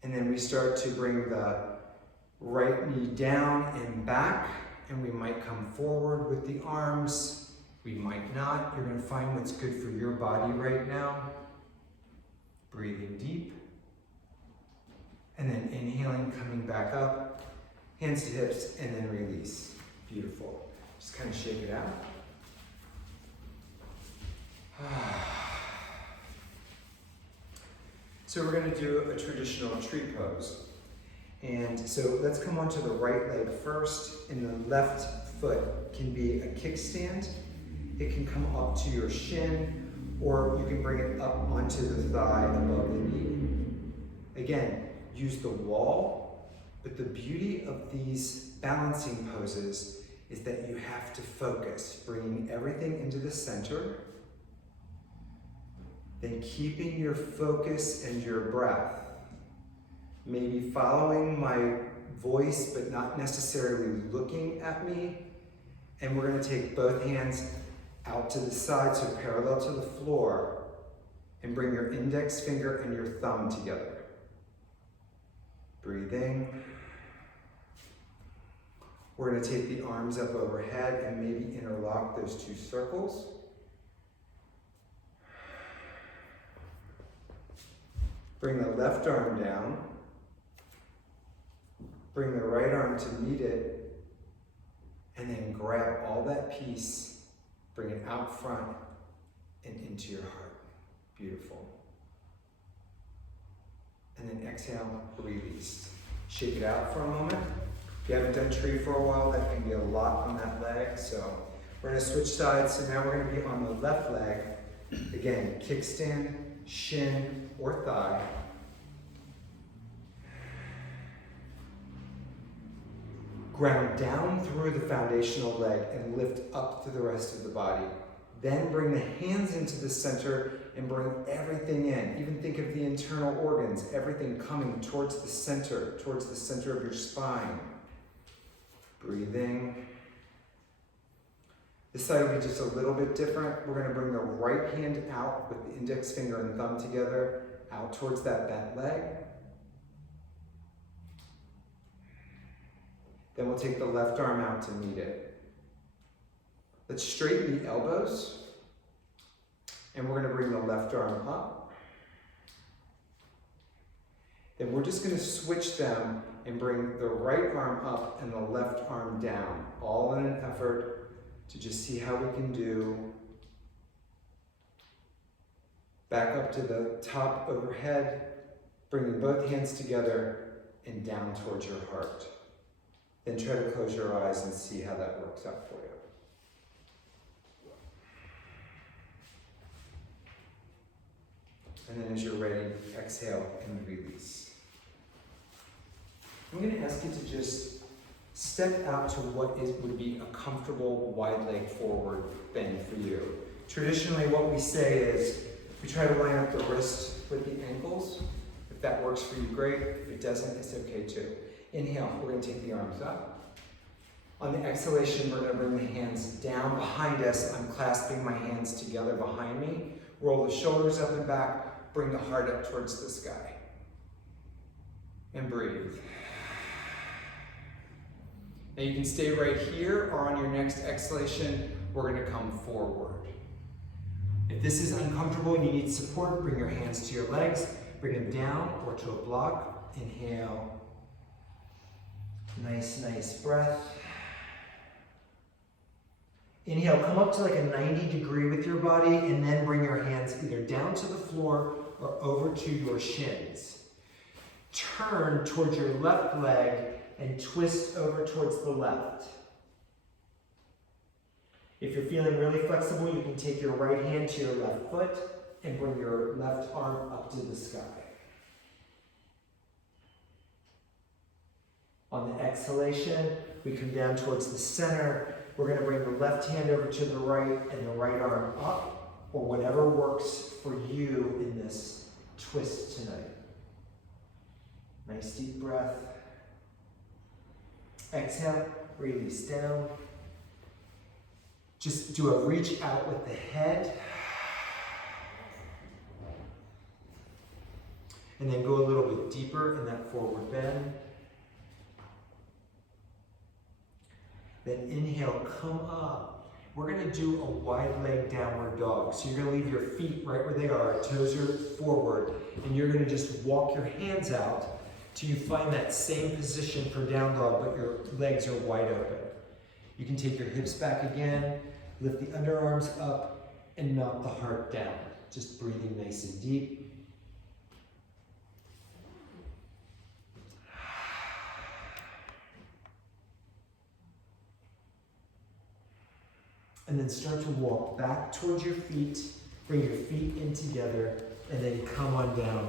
And then we start to bring the right knee down and back, and we might come forward with the arms. We might not. You're going to find what's good for your body right now. Breathing deep. And then inhaling, coming back up. Hands to hips, and then release. Beautiful. Just kind of shake it out. So we're going to do a traditional tree pose. And so let's come onto the right leg first, and the left foot can be a kickstand. It can come up to your shin, or you can bring it up onto the thigh above the knee. Again, use the wall, but the beauty of these balancing poses is that you have to focus, bringing everything into the center, then keeping your focus and your breath. Maybe following my voice, but not necessarily looking at me. And we're going to take both hands out to the side, so parallel to the floor, and bring your index finger and your thumb together. Breathing. We're going to take the arms up overhead and maybe interlock those two circles. Bring the left arm down. Bring the right arm to meet it. And then grab all that piece, bring it out front and into your heart. Beautiful. And then exhale, release. Shake it out for a moment. If you haven't done tree for a while, that can be a lot on that leg. So we're going to switch sides. So now we're going to be on the left leg. Again, kickstand, shin, or thigh. Ground down through the foundational leg and lift up through the rest of the body. Then bring the hands into the center and bring everything in. Even think of the internal organs, everything coming towards the center of your spine. Breathing. This side will be just a little bit different. We're going to bring the right hand out with the index finger and thumb together, out towards that bent leg. Then we'll take the left arm out to meet it. Let's straighten the elbows. And we're going to bring the left arm up. Then we're just going to switch them and bring the right arm up and the left arm down, all in an effort to just see how we can do. Back up to the top overhead, bringing both hands together and down towards your heart. Then try to close your eyes and see how that works out for you. And then as you're ready, exhale and release. I'm going to ask you to just step out to what would be a comfortable wide leg forward bend for you. Traditionally, what we say is we try to line up the wrist with the ankles. If that works for you, great. If it doesn't, it's okay too. Inhale, we're going to take the arms up. On the exhalation, we're going to bring the hands down behind us. I'm clasping my hands together behind me. Roll the shoulders up and back. Bring the heart up towards the sky. And breathe. Now you can stay right here, or on your next exhalation, we're going to come forward. If this is uncomfortable and you need support, bring your hands to your legs. Bring them down or to a block. Inhale. Nice breath. Inhale, come up to like a 90 degree with your body, and then bring your hands either down to the floor or over to your shins. Turn towards your left leg and twist over towards the left. If you're feeling really flexible, you can take your right hand to your left foot and bring your left arm up to the sky. On the exhalation, we come down towards the center. We're going to bring the left hand over to the right and the right arm up, or whatever works for you in this twist tonight. Nice deep breath. Exhale, release down. Just do a reach out with the head. And then go a little bit deeper in that forward bend. Then inhale, come up. We're going to do a wide leg downward dog. So you're going to leave your feet right where they are, toes are forward, and you're going to just walk your hands out till you find that same position for down dog, but your legs are wide open. You can take your hips back again, lift the underarms up, and melt the heart down. Just breathing nice and deep. And then start to walk back towards your feet, bring your feet in together, and then come on down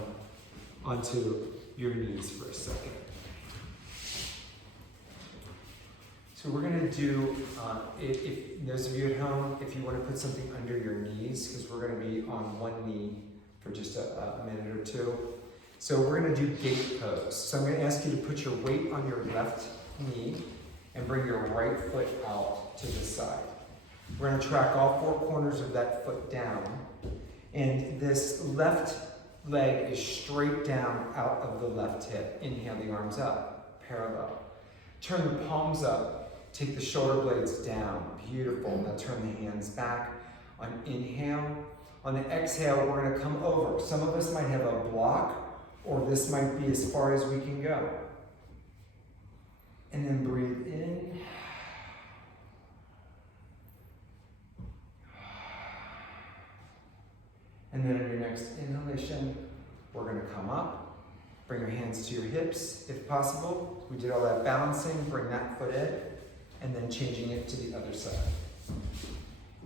onto your knees for a second. So we're going to do, if those of you at home, if you want to put something under your knees, because we're going to be on one knee for just a minute or two. So we're going to do gate pose. So I'm going to ask you to put your weight on your left knee and bring your right foot out to the side. We're going to track all four corners of that foot down, and this left leg is straight down out of the left hip. Inhale the arms up, parallel. Turn the palms up Take the shoulder blades down. Beautiful. Now turn the hands back. On inhale. On the exhale, we're going to come over. Some of us might have a block, or this might be as far as we can go. And then breathe in. And then on your next inhalation, we're going to come up. Bring your hands to your hips, if possible. We did all that balancing. Bring that foot in, and then changing it to the other side.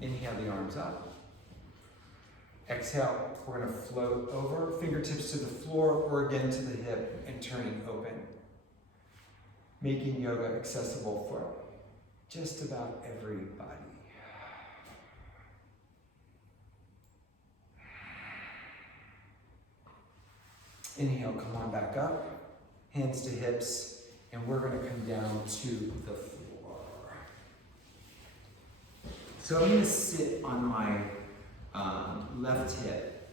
Inhale the arms up. Exhale, we're going to float over, fingertips to the floor or again to the hip and turning open. Making yoga accessible for just about everybody. Inhale, come on back up, hands to hips, and we're going to come down to the floor. So I'm going to sit on my left hip,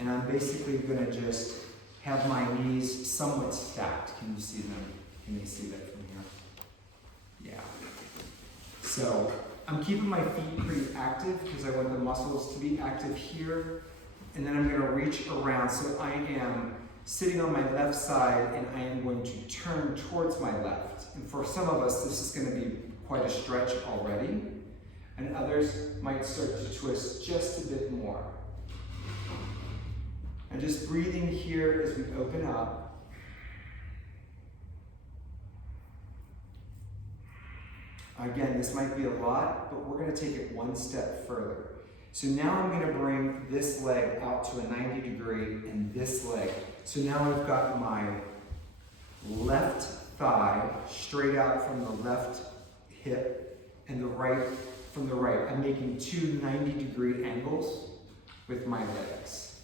and I'm basically going to just have my knees somewhat stacked. Can you see them? Can you see that from here? Yeah. So I'm keeping my feet pretty active because I want the muscles to be active here, and then I'm going to reach around. So I am sitting on my left side, and I am going to turn towards my left. And for some of us, this is going to be quite a stretch already, and others might start to twist just a bit more. And just breathing here as we open up. Again, this might be a lot, but we're going to take it one step further. So now I'm going to bring this leg out to a 90 degree and this leg. So now I've got my left thigh straight out from the left hip and the right from the right. I'm making two 90 degree angles with my legs.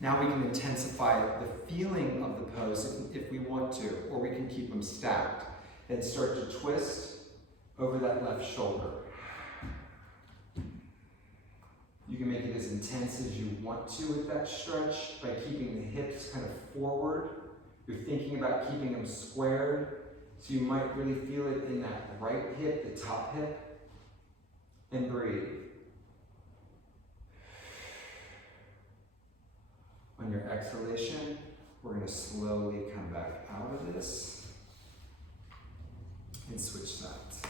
Now we can intensify the feeling of the pose if we want to, or we can keep them stacked. Then start to twist over that left shoulder. You can make it as intense as you want to with that stretch by keeping the hips kind of forward. You're thinking about keeping them squared, so you might really feel it in that right hip, the top hip, and breathe. On your exhalation, we're going to slowly come back out of this and switch sides.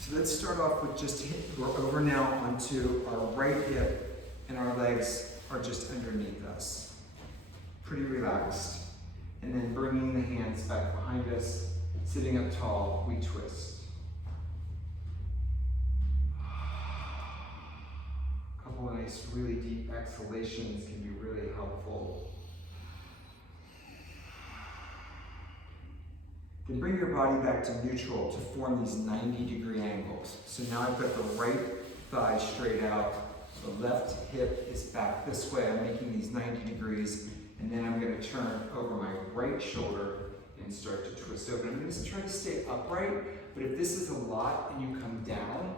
So let's start off with just we're over now onto our right hip, and our legs are just underneath us. Pretty relaxed. And then bringing the hands back behind us, sitting up tall, we twist. A couple of nice, really deep exhalations can be really helpful. Then bring your body back to neutral to form these 90-degree angles. So now I've got the right thigh straight out, the left hip is back this way. I'm making these 90 degrees, and then I'm going to turn over my right shoulder and start to twist over. I'm going to try to stay upright, but if this is a lot and you come down,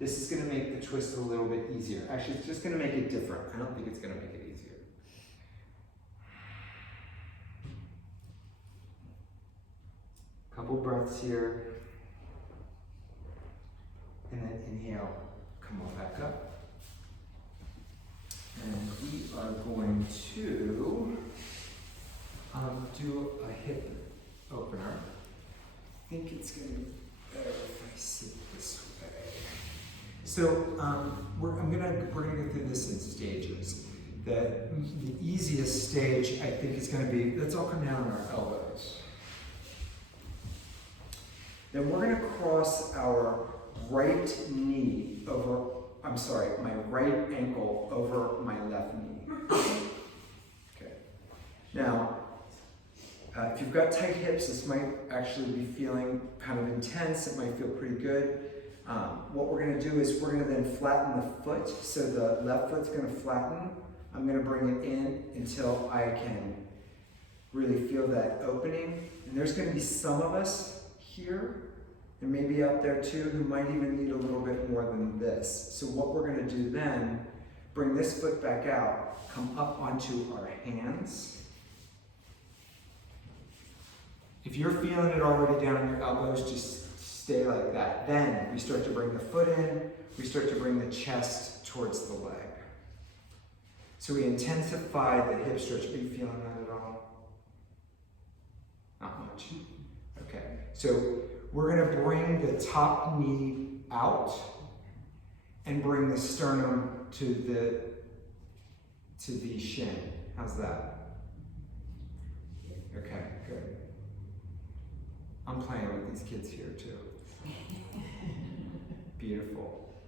this is going to make the twist a little bit easier. Actually, it's just going to make it different. I don't think it's going to make it easier. Couple breaths here, and then inhale, come on back up. And we are going to do a hip opener. I think it's going to be better if I sit this way. So we're gonna go through this in stages. The easiest stage, I think, is going to be, let's all come down on our elbows. Then we're going to cross our right knee over, my right ankle over my left knee. Okay. Now, if you've got tight hips, this might actually be feeling kind of intense. It might feel pretty good. What we're going to do is we're going to then flatten the foot. So the left foot's going to flatten. I'm going to bring it in until I can really feel that opening. And there's going to be some of us here, and maybe out there too, who might even need a little bit more than this. So what we're going to do then, bring this foot back out, come up onto our hands, If you're feeling it already down in your elbows, just stay like that. Then we start to bring the foot in, we start to bring the chest towards the leg. So we intensify the hip stretch. Are you feeling that at all? Not much. Okay, so we're gonna bring the top knee out and bring the sternum to the shin. How's that? Okay, good. I'm playing with these kids here too. Beautiful.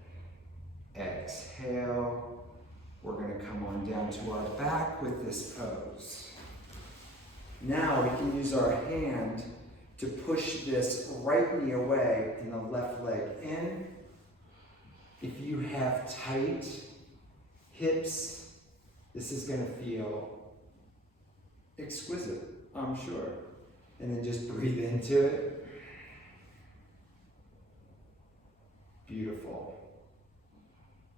Exhale. We're going to come on down to our back with this pose. Now we can use our hand to push this right knee away and the left leg in. If you have tight hips, this is going to feel exquisite, I'm sure. And then just breathe into it. Beautiful.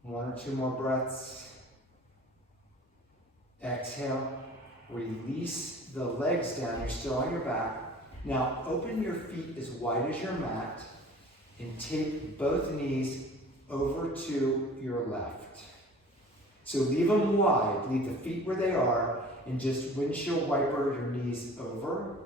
1 or 2 more breaths. Exhale. Release the legs down. You're still on your back. Now open your feet as wide as your mat and take both knees over to your left. So leave them wide. Leave the feet where they are and just windshield wiper your knees over.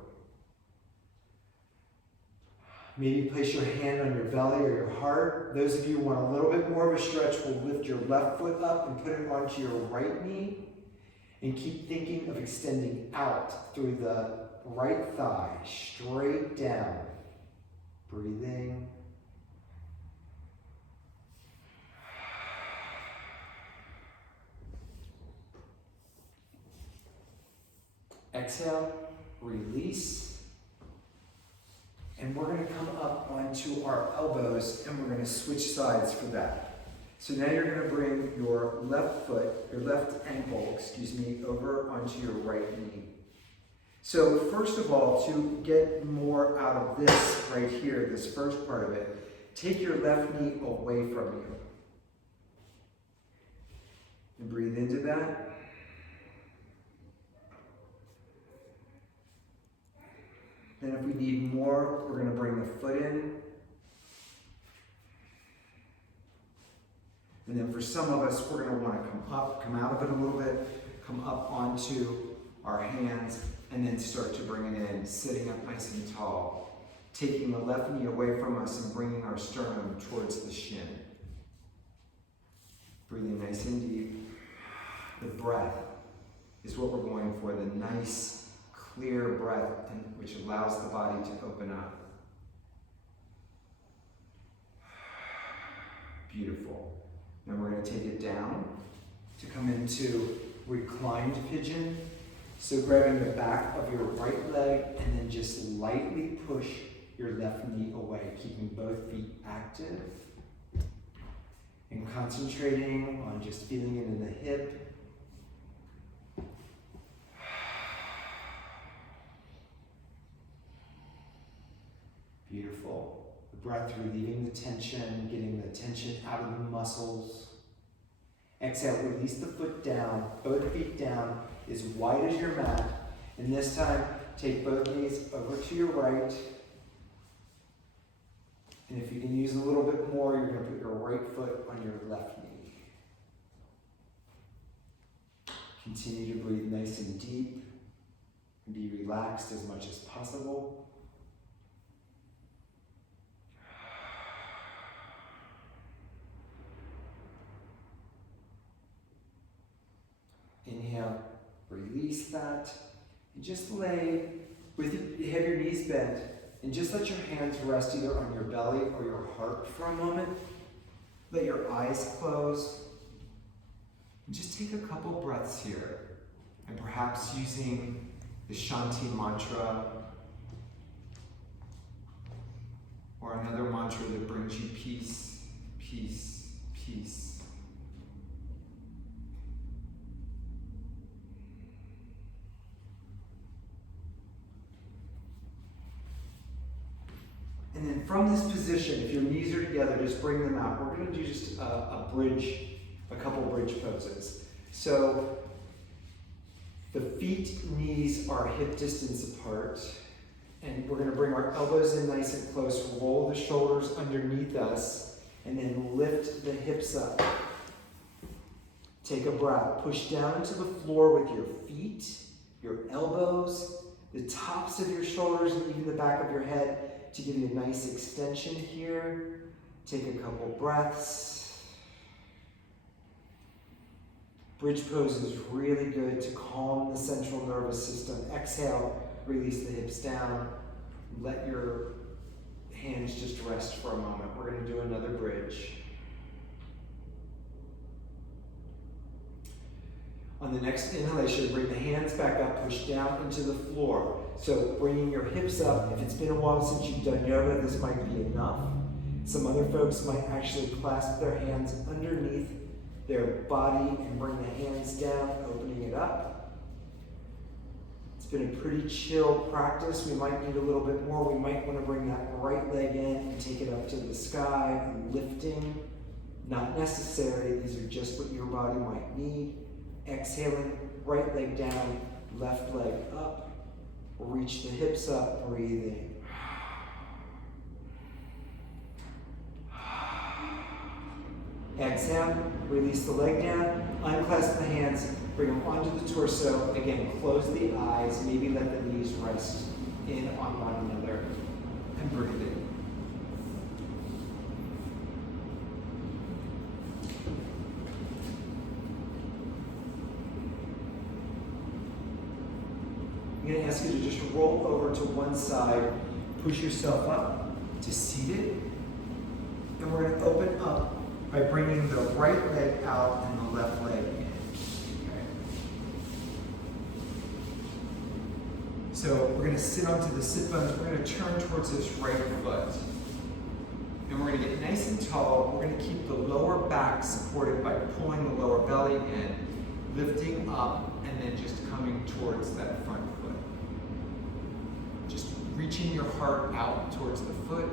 Maybe place your hand on your belly or your heart. Those of you who want a little bit more of a stretch will lift your left foot up and put it onto your right knee. And keep thinking of extending out through the right thigh, straight down. Breathing. Exhale, release. And we're going to come up onto our elbows and we're going to switch sides for that. So now you're going to bring your left foot, your left ankle, over onto your right knee. So first of all, to get more out of this right here, this first part of it, take your left knee away from you. And breathe into that. Then if we need more, we're going to bring the foot in. And then for some of us, we're going to want to come up, come out of it a little bit, come up onto our hands, and then start to bring it in, sitting up nice and tall, taking the left knee away from us and bringing our sternum towards the shin. Breathing nice and deep. The breath is what we're going for, the nice, clear breath, which allows the body to open up. Beautiful. Then we're going to take it down to come into reclined pigeon. So grabbing the back of your right leg and then just lightly push your left knee away, keeping both feet active and concentrating on just feeling it in the hip. Beautiful. The breath relieving the tension, getting the tension out of the muscles. Exhale, release the foot down, both feet down, as wide as your mat. And this time, take both knees over to your right. And if you can use a little bit more, you're going to put your right foot on your left knee. Continue to breathe nice and deep. And be relaxed as much as possible. Inhale, release that, and just lay with have your knees bent, and just let your hands rest either on your belly or your heart for a moment. Let your eyes close, and just take a couple breaths here, and perhaps using the Shanti mantra, or another mantra that brings you peace, peace, peace. And then from this position, if your knees are together, just bring them out. We're going to do just a couple bridge poses. So the feet, knees are hip distance apart, And we're going to bring our elbows in nice and close, roll the shoulders underneath us, and then lift the hips up. Take a breath. Push down into the floor with your feet, your elbows, the tops of your shoulders, and even the back of your head to give you a nice extension here. Take a couple breaths. Bridge pose is really good to calm the central nervous system. Exhale, release the hips down. Let your hands just rest for a moment. We're going to do another bridge. On the next inhalation, bring the hands back up, push down into the floor. So bringing your hips up. If it's been a while since you've done yoga, this might be enough. Some other folks might actually clasp their hands underneath their body and bring the hands down, opening it up. It's been a pretty chill practice. We might need a little bit more. We might want to bring that right leg in and take it up to the sky, lifting. Not necessary. These are just what your body might need. Exhaling, right leg down, left leg up. Reach the hips up, breathing. Exhale, release the leg down, unclasp the hands, bring them onto the torso. Again, close the eyes, maybe let the knees rest in on one another, and breathe in. I'm going to ask you to just roll over to one side, push yourself up to seated, and we're going to open up by bringing the right leg out and the left leg in. Okay. So we're going to sit onto the sit bones. We're going to turn towards this right foot. And we're going to get nice and tall. We're going to keep the lower back supported by pulling the lower belly in, lifting up, and then just coming towards that front foot. Just reaching your heart out towards the foot.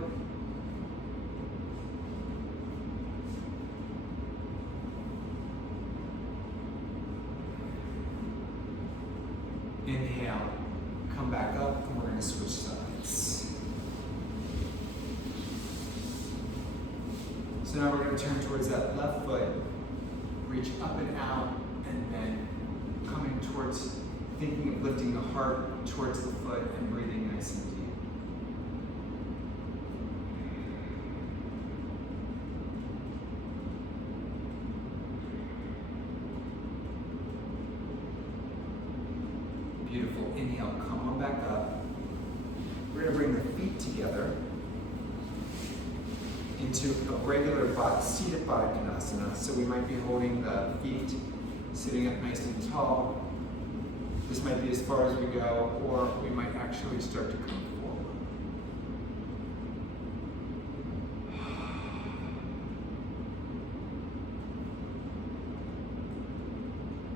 Inhale, come back up, and we're going to switch sides. So now we're going to turn towards that left foot, reach up and out, and then coming towards, thinking of lifting the heart towards the foot and breathing nice and deep. Beautiful. Inhale, come on back up. We're going to bring the feet together into a regular seated Baddha Konasana. So we might be holding the feet, sitting up nice and tall. This might be as far as we go, or we might actually start to come forward.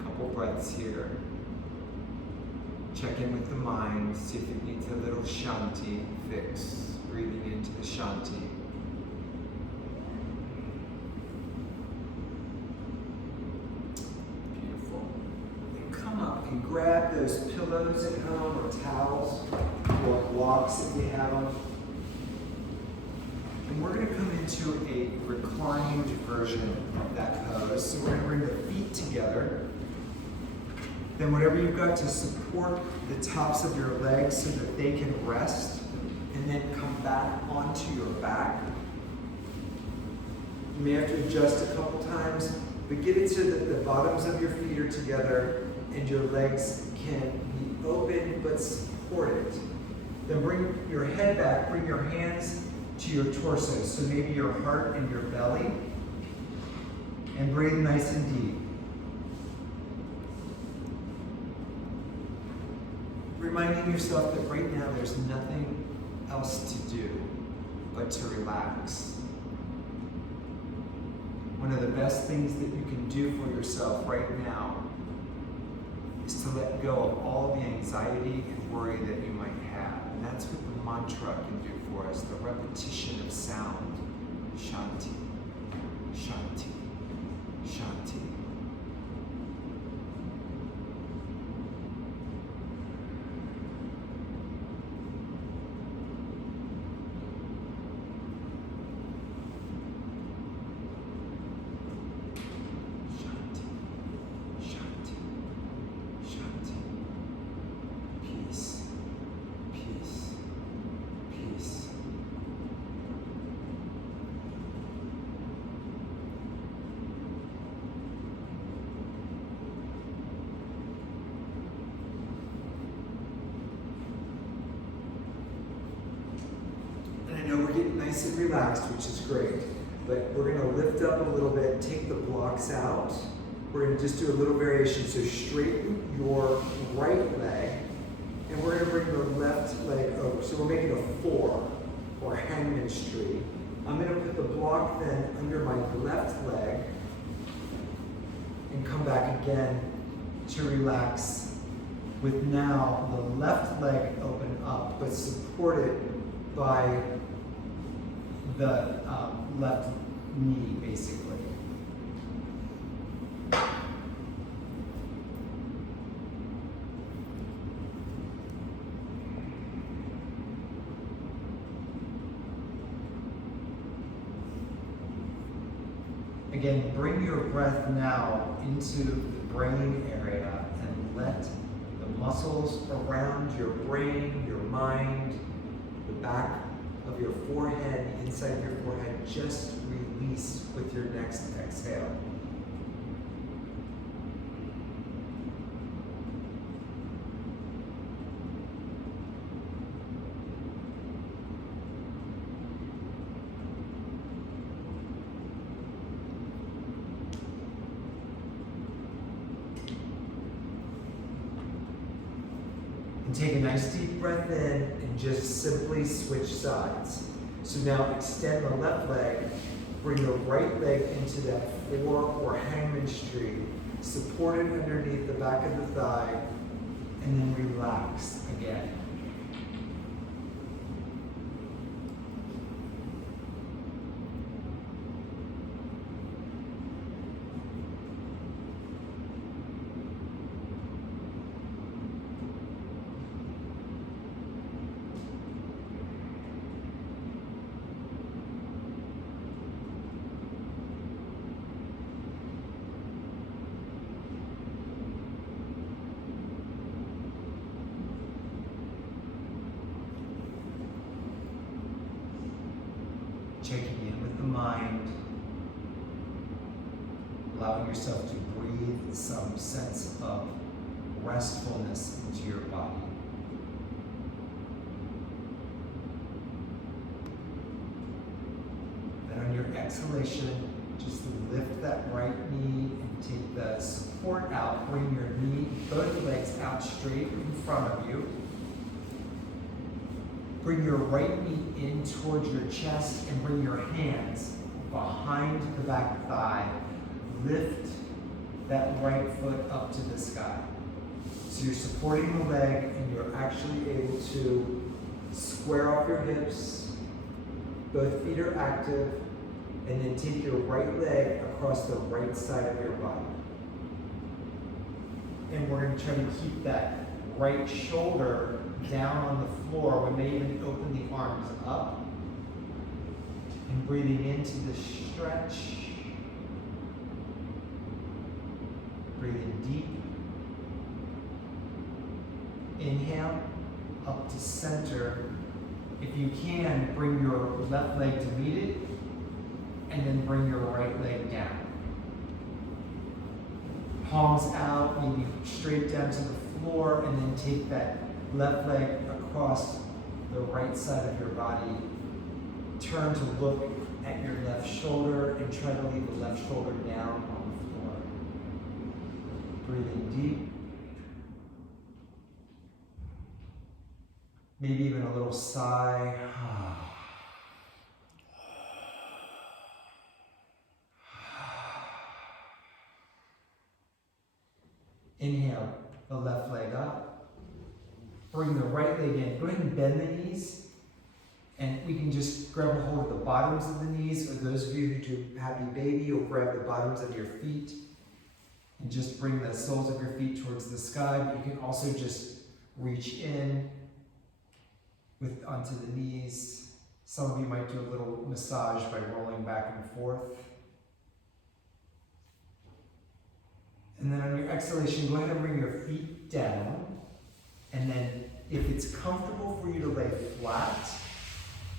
Couple breaths here. Check in with the mind, see if it needs a little Shanti fix. Breathing into the Shanti. Beautiful. And come up and grab those pillows at home or towels or blocks if we have them. And we're going to come into a reclined version of that pose. So we're going to bring the feet together. Then whatever you've got to support the tops of your legs so that they can rest, and then come back onto your back. You may have to adjust a couple times, but get it so that the bottoms of your feet are together and your legs can be open but supported. Then bring your head back, bring your hands to your torso, so maybe your heart and your belly, and breathe nice and deep. Reminding yourself that right now there's nothing else to do but to relax. One of the best things that you can do for yourself right now is to let go of all the anxiety and worry that you might have. And that's what the mantra can do for us, the repetition of sound. Shanti, Shanti, Shanti. nice and relaxed, which is great. But we're gonna lift up a little bit, take the blocks out. We're gonna just do a little variation. So straighten your right leg, and we're gonna bring the left leg over. So we're making a 4, or hangman's tree. I'm gonna put the block then under my left leg, and come back again to relax with now the left leg open up, but supported by the left knee, basically. Again, bring your breath now into the brain area and let the muscles around your brain, your mind, the back of your forehead, the inside of your forehead, just release with your next exhale. And take a nice deep breath in and just simply switch sides. So now extend the left leg, bring the right leg into that 4 or hangman's tree, supported underneath the back of the thigh, and then relax again. Checking in with the mind, allowing yourself to breathe some sense of restfulness into your body. Then on your exhalation, just lift that right knee and take the support out. Bring your knee, both legs out straight in front of you. Bring your right knee in towards your chest and bring your hands behind the back thigh. Lift that right foot up to the sky. So you're supporting the leg and you're actually able to square off your hips. Both feet are active. And then take your right leg across the right side of your body. And we're going to try to keep that right shoulder down on the floor. We may even open the arms up. And breathing into the stretch. Breathing deep. Inhale up to center. If you can, bring your left leg to meet it. And then bring your right leg down. Palms out, maybe straight down to the floor, and then take that left leg across the right side of your body. Turn to look at your left shoulder and try to leave the left shoulder down on the floor. Breathing deep. Maybe even a little sigh. Inhale the left leg up. Bring the right leg in. Go ahead and bend the knees. And we can just grab a hold of the bottoms of the knees. Or those of you who do happy baby, you'll grab the bottoms of your feet. And just bring the soles of your feet towards the sky. But you can also just reach in onto the knees. Some of you might do a little massage by rolling back and forth. And then on your exhalation, go ahead and bring your feet down. And then if it's comfortable for you to lay flat,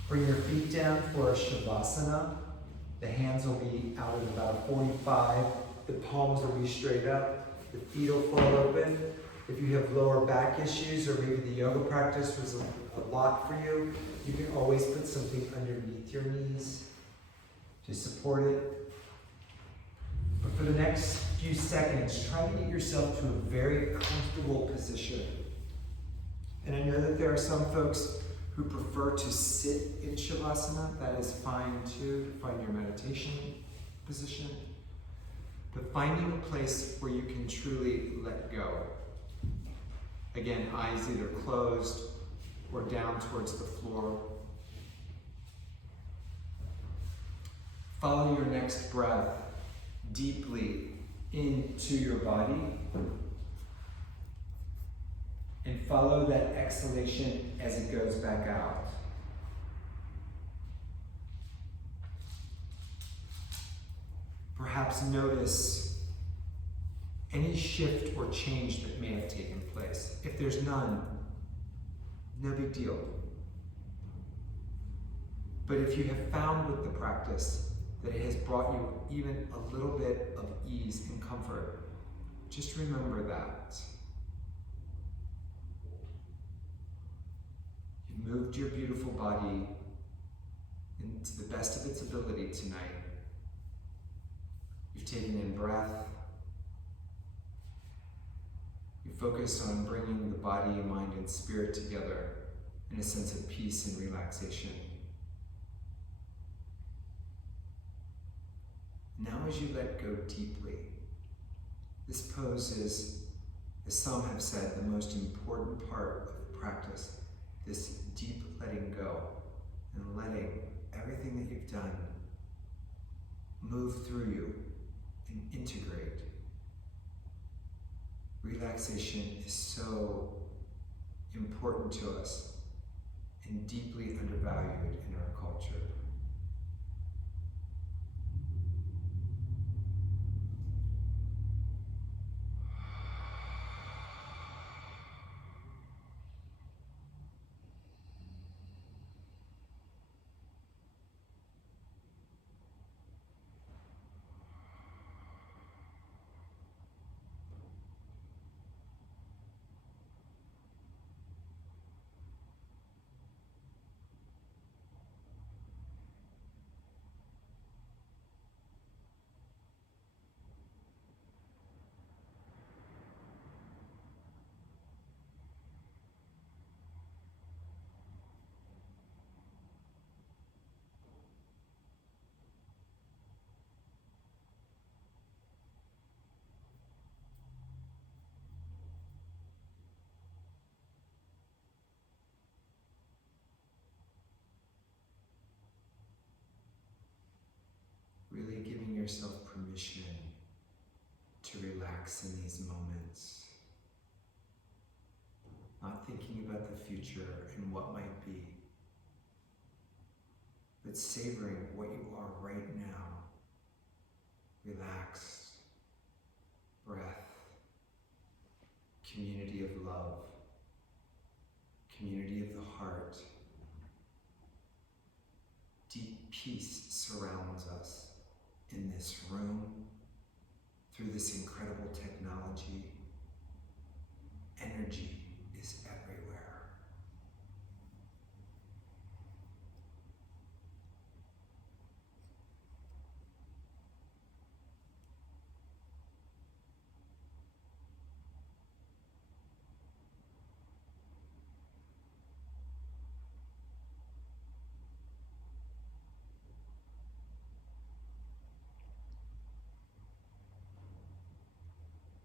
bring your feet down for a Shavasana. The hands will be out at about a 45. The palms will be straight up. The feet will fall open. If you have lower back issues, or maybe the yoga practice was a lot for you, you can always put something underneath your knees to support it. But for the next few seconds, try to get yourself to a very comfortable position. And I know that there are some folks who prefer to sit in Shavasana. That is fine too, to find your meditation position. But finding a place where you can truly let go. Again, eyes either closed or down towards the floor. Follow your next breath deeply into your body. And follow that exhalation as it goes back out. Perhaps notice any shift or change that may have taken place. If there's none, no big deal. But if you have found with the practice that it has brought you even a little bit of ease and comfort, just remember that. You've moved your beautiful body into the best of its ability tonight. You've taken in breath. You focused on bringing the body, mind, and spirit together in a sense of peace and relaxation. Now as you let go deeply, this pose is, as some have said, the most important part of the practice, this deep letting go and letting everything that you've done move through you and integrate. Relaxation is so important to us and deeply undervalued in our culture. Really giving yourself permission to relax in these moments. Not thinking about the future and what might be, but savoring what you are right now. Relaxed, breath, community of love, community of the heart. Deep peace surrounds us in this room, through this incredible technology. Energy is everywhere.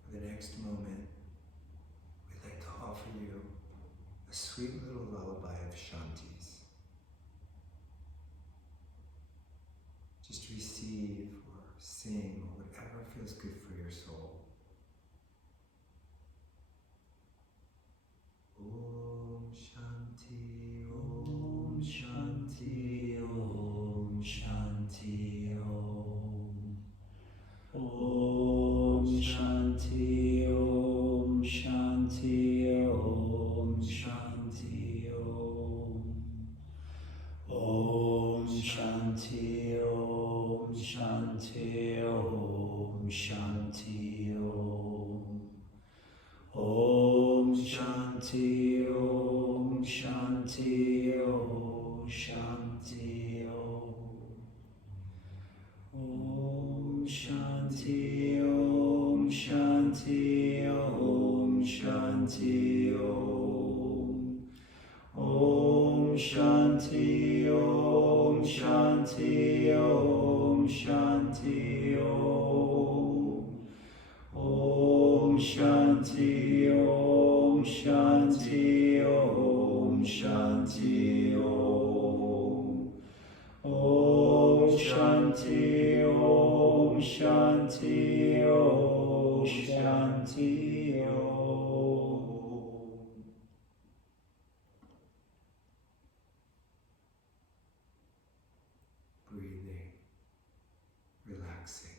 For the next moment, we'd like to offer you a sweet little lullaby of Shanti's. Just receive or sing or whatever feels good for your soul. Om Shanti, Om Shanti, Om Shanti, Om. Om Shanti, Om Shanti, Om Shanti, Om. Om Shanti, Om Shanti, Om. Shanti Om. Om Shanti Om Shanti Om Shanti Om. Om Shanti Om Shanti Om Shanti Om. Om Shanti Om Shanti Om Shanti Om. Breathing, relaxing.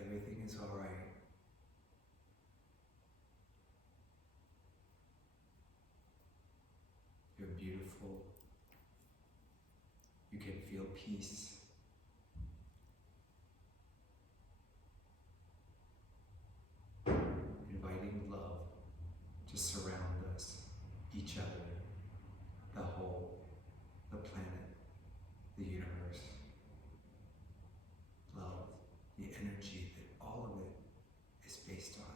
Everything is all right. You're beautiful. You can feel peace. Inviting love to surround us, each other, the whole, the planet, the universe. Love, the energy that all of it is based on.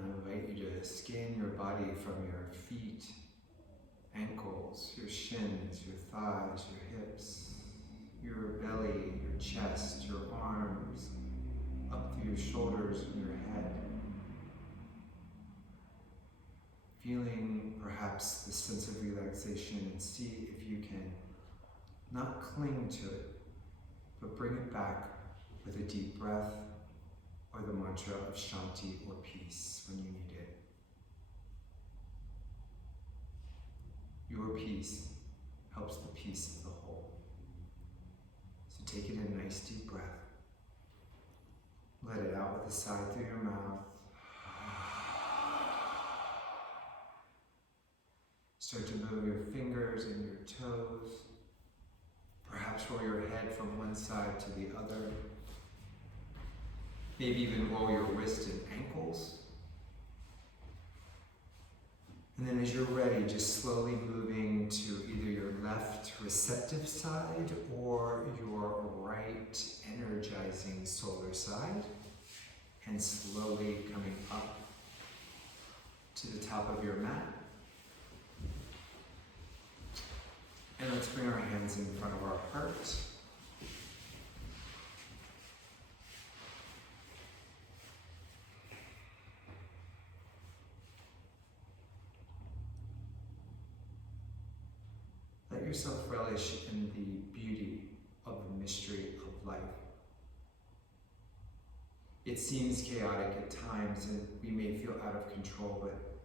And I invite you to scan your body from your feet, ankles, your shins, your thighs, your hips, your belly, your chest, your arms, up through your shoulders and your head. Feeling perhaps the sense of relaxation, and see if you can not cling to it, but bring it back with a deep breath or the mantra of Shanti or peace when you need it. Your peace helps the peace of the whole. So take in a nice deep breath. Let it out with a sigh through your mouth. Start to move your fingers and your toes. Perhaps roll your head from one side to the other. Maybe even roll your wrists and ankles. And then as you're ready, just slowly moving to either your left receptive side or your right energizing solar side. And slowly coming up to the top of your mat. And let's bring our hands in front of our heart. Let yourself relish in the beauty of the mystery of life. It seems chaotic at times and we may feel out of control, but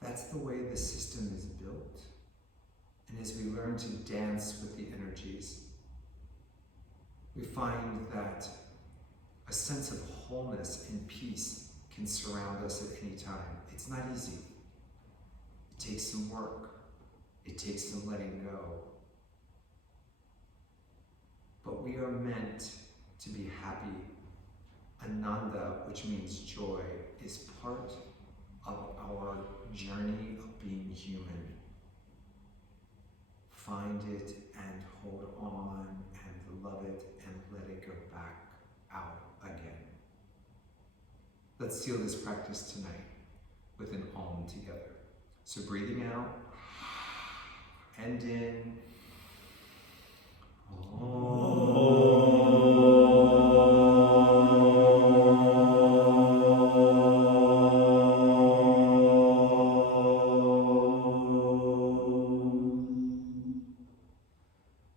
that's the way the system is built. And as we learn to dance with the energies, we find that a sense of wholeness and peace can surround us at any time. It's not easy. It takes some work. It takes some letting go. But we are meant to be happy. Ananda, which means joy, is part of our journey of being human. Find it and hold on and love it and let it go back out again. Let's seal this practice tonight with an Om together. So breathing out and in.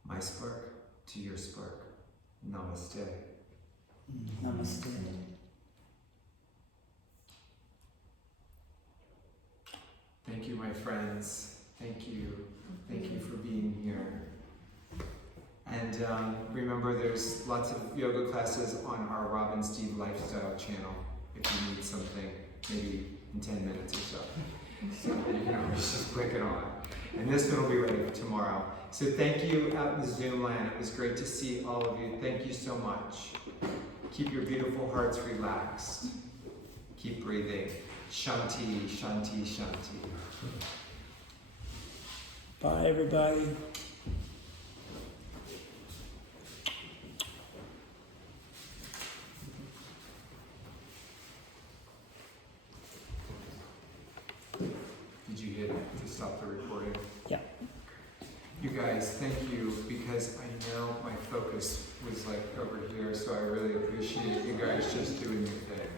My spark to your spark. Namaste. Namaste. Thank you, my friends. Thank you. Thank you for being here. And remember, there's lots of yoga classes on our Rob and Steve Lifestyle channel if you need something, maybe in 10 minutes or so. So you can always just click it on. And this one will be ready for tomorrow. So thank you out in the Zoom land. It was great to see all of you. Thank you so much. Keep your beautiful hearts relaxed. Keep breathing. Shanti, Shanti, Shanti. Bye, everybody. Did you hit to stop the recording? Yeah. You guys, thank you, because I know my focus was like over here, so I really appreciate you guys just doing your thing.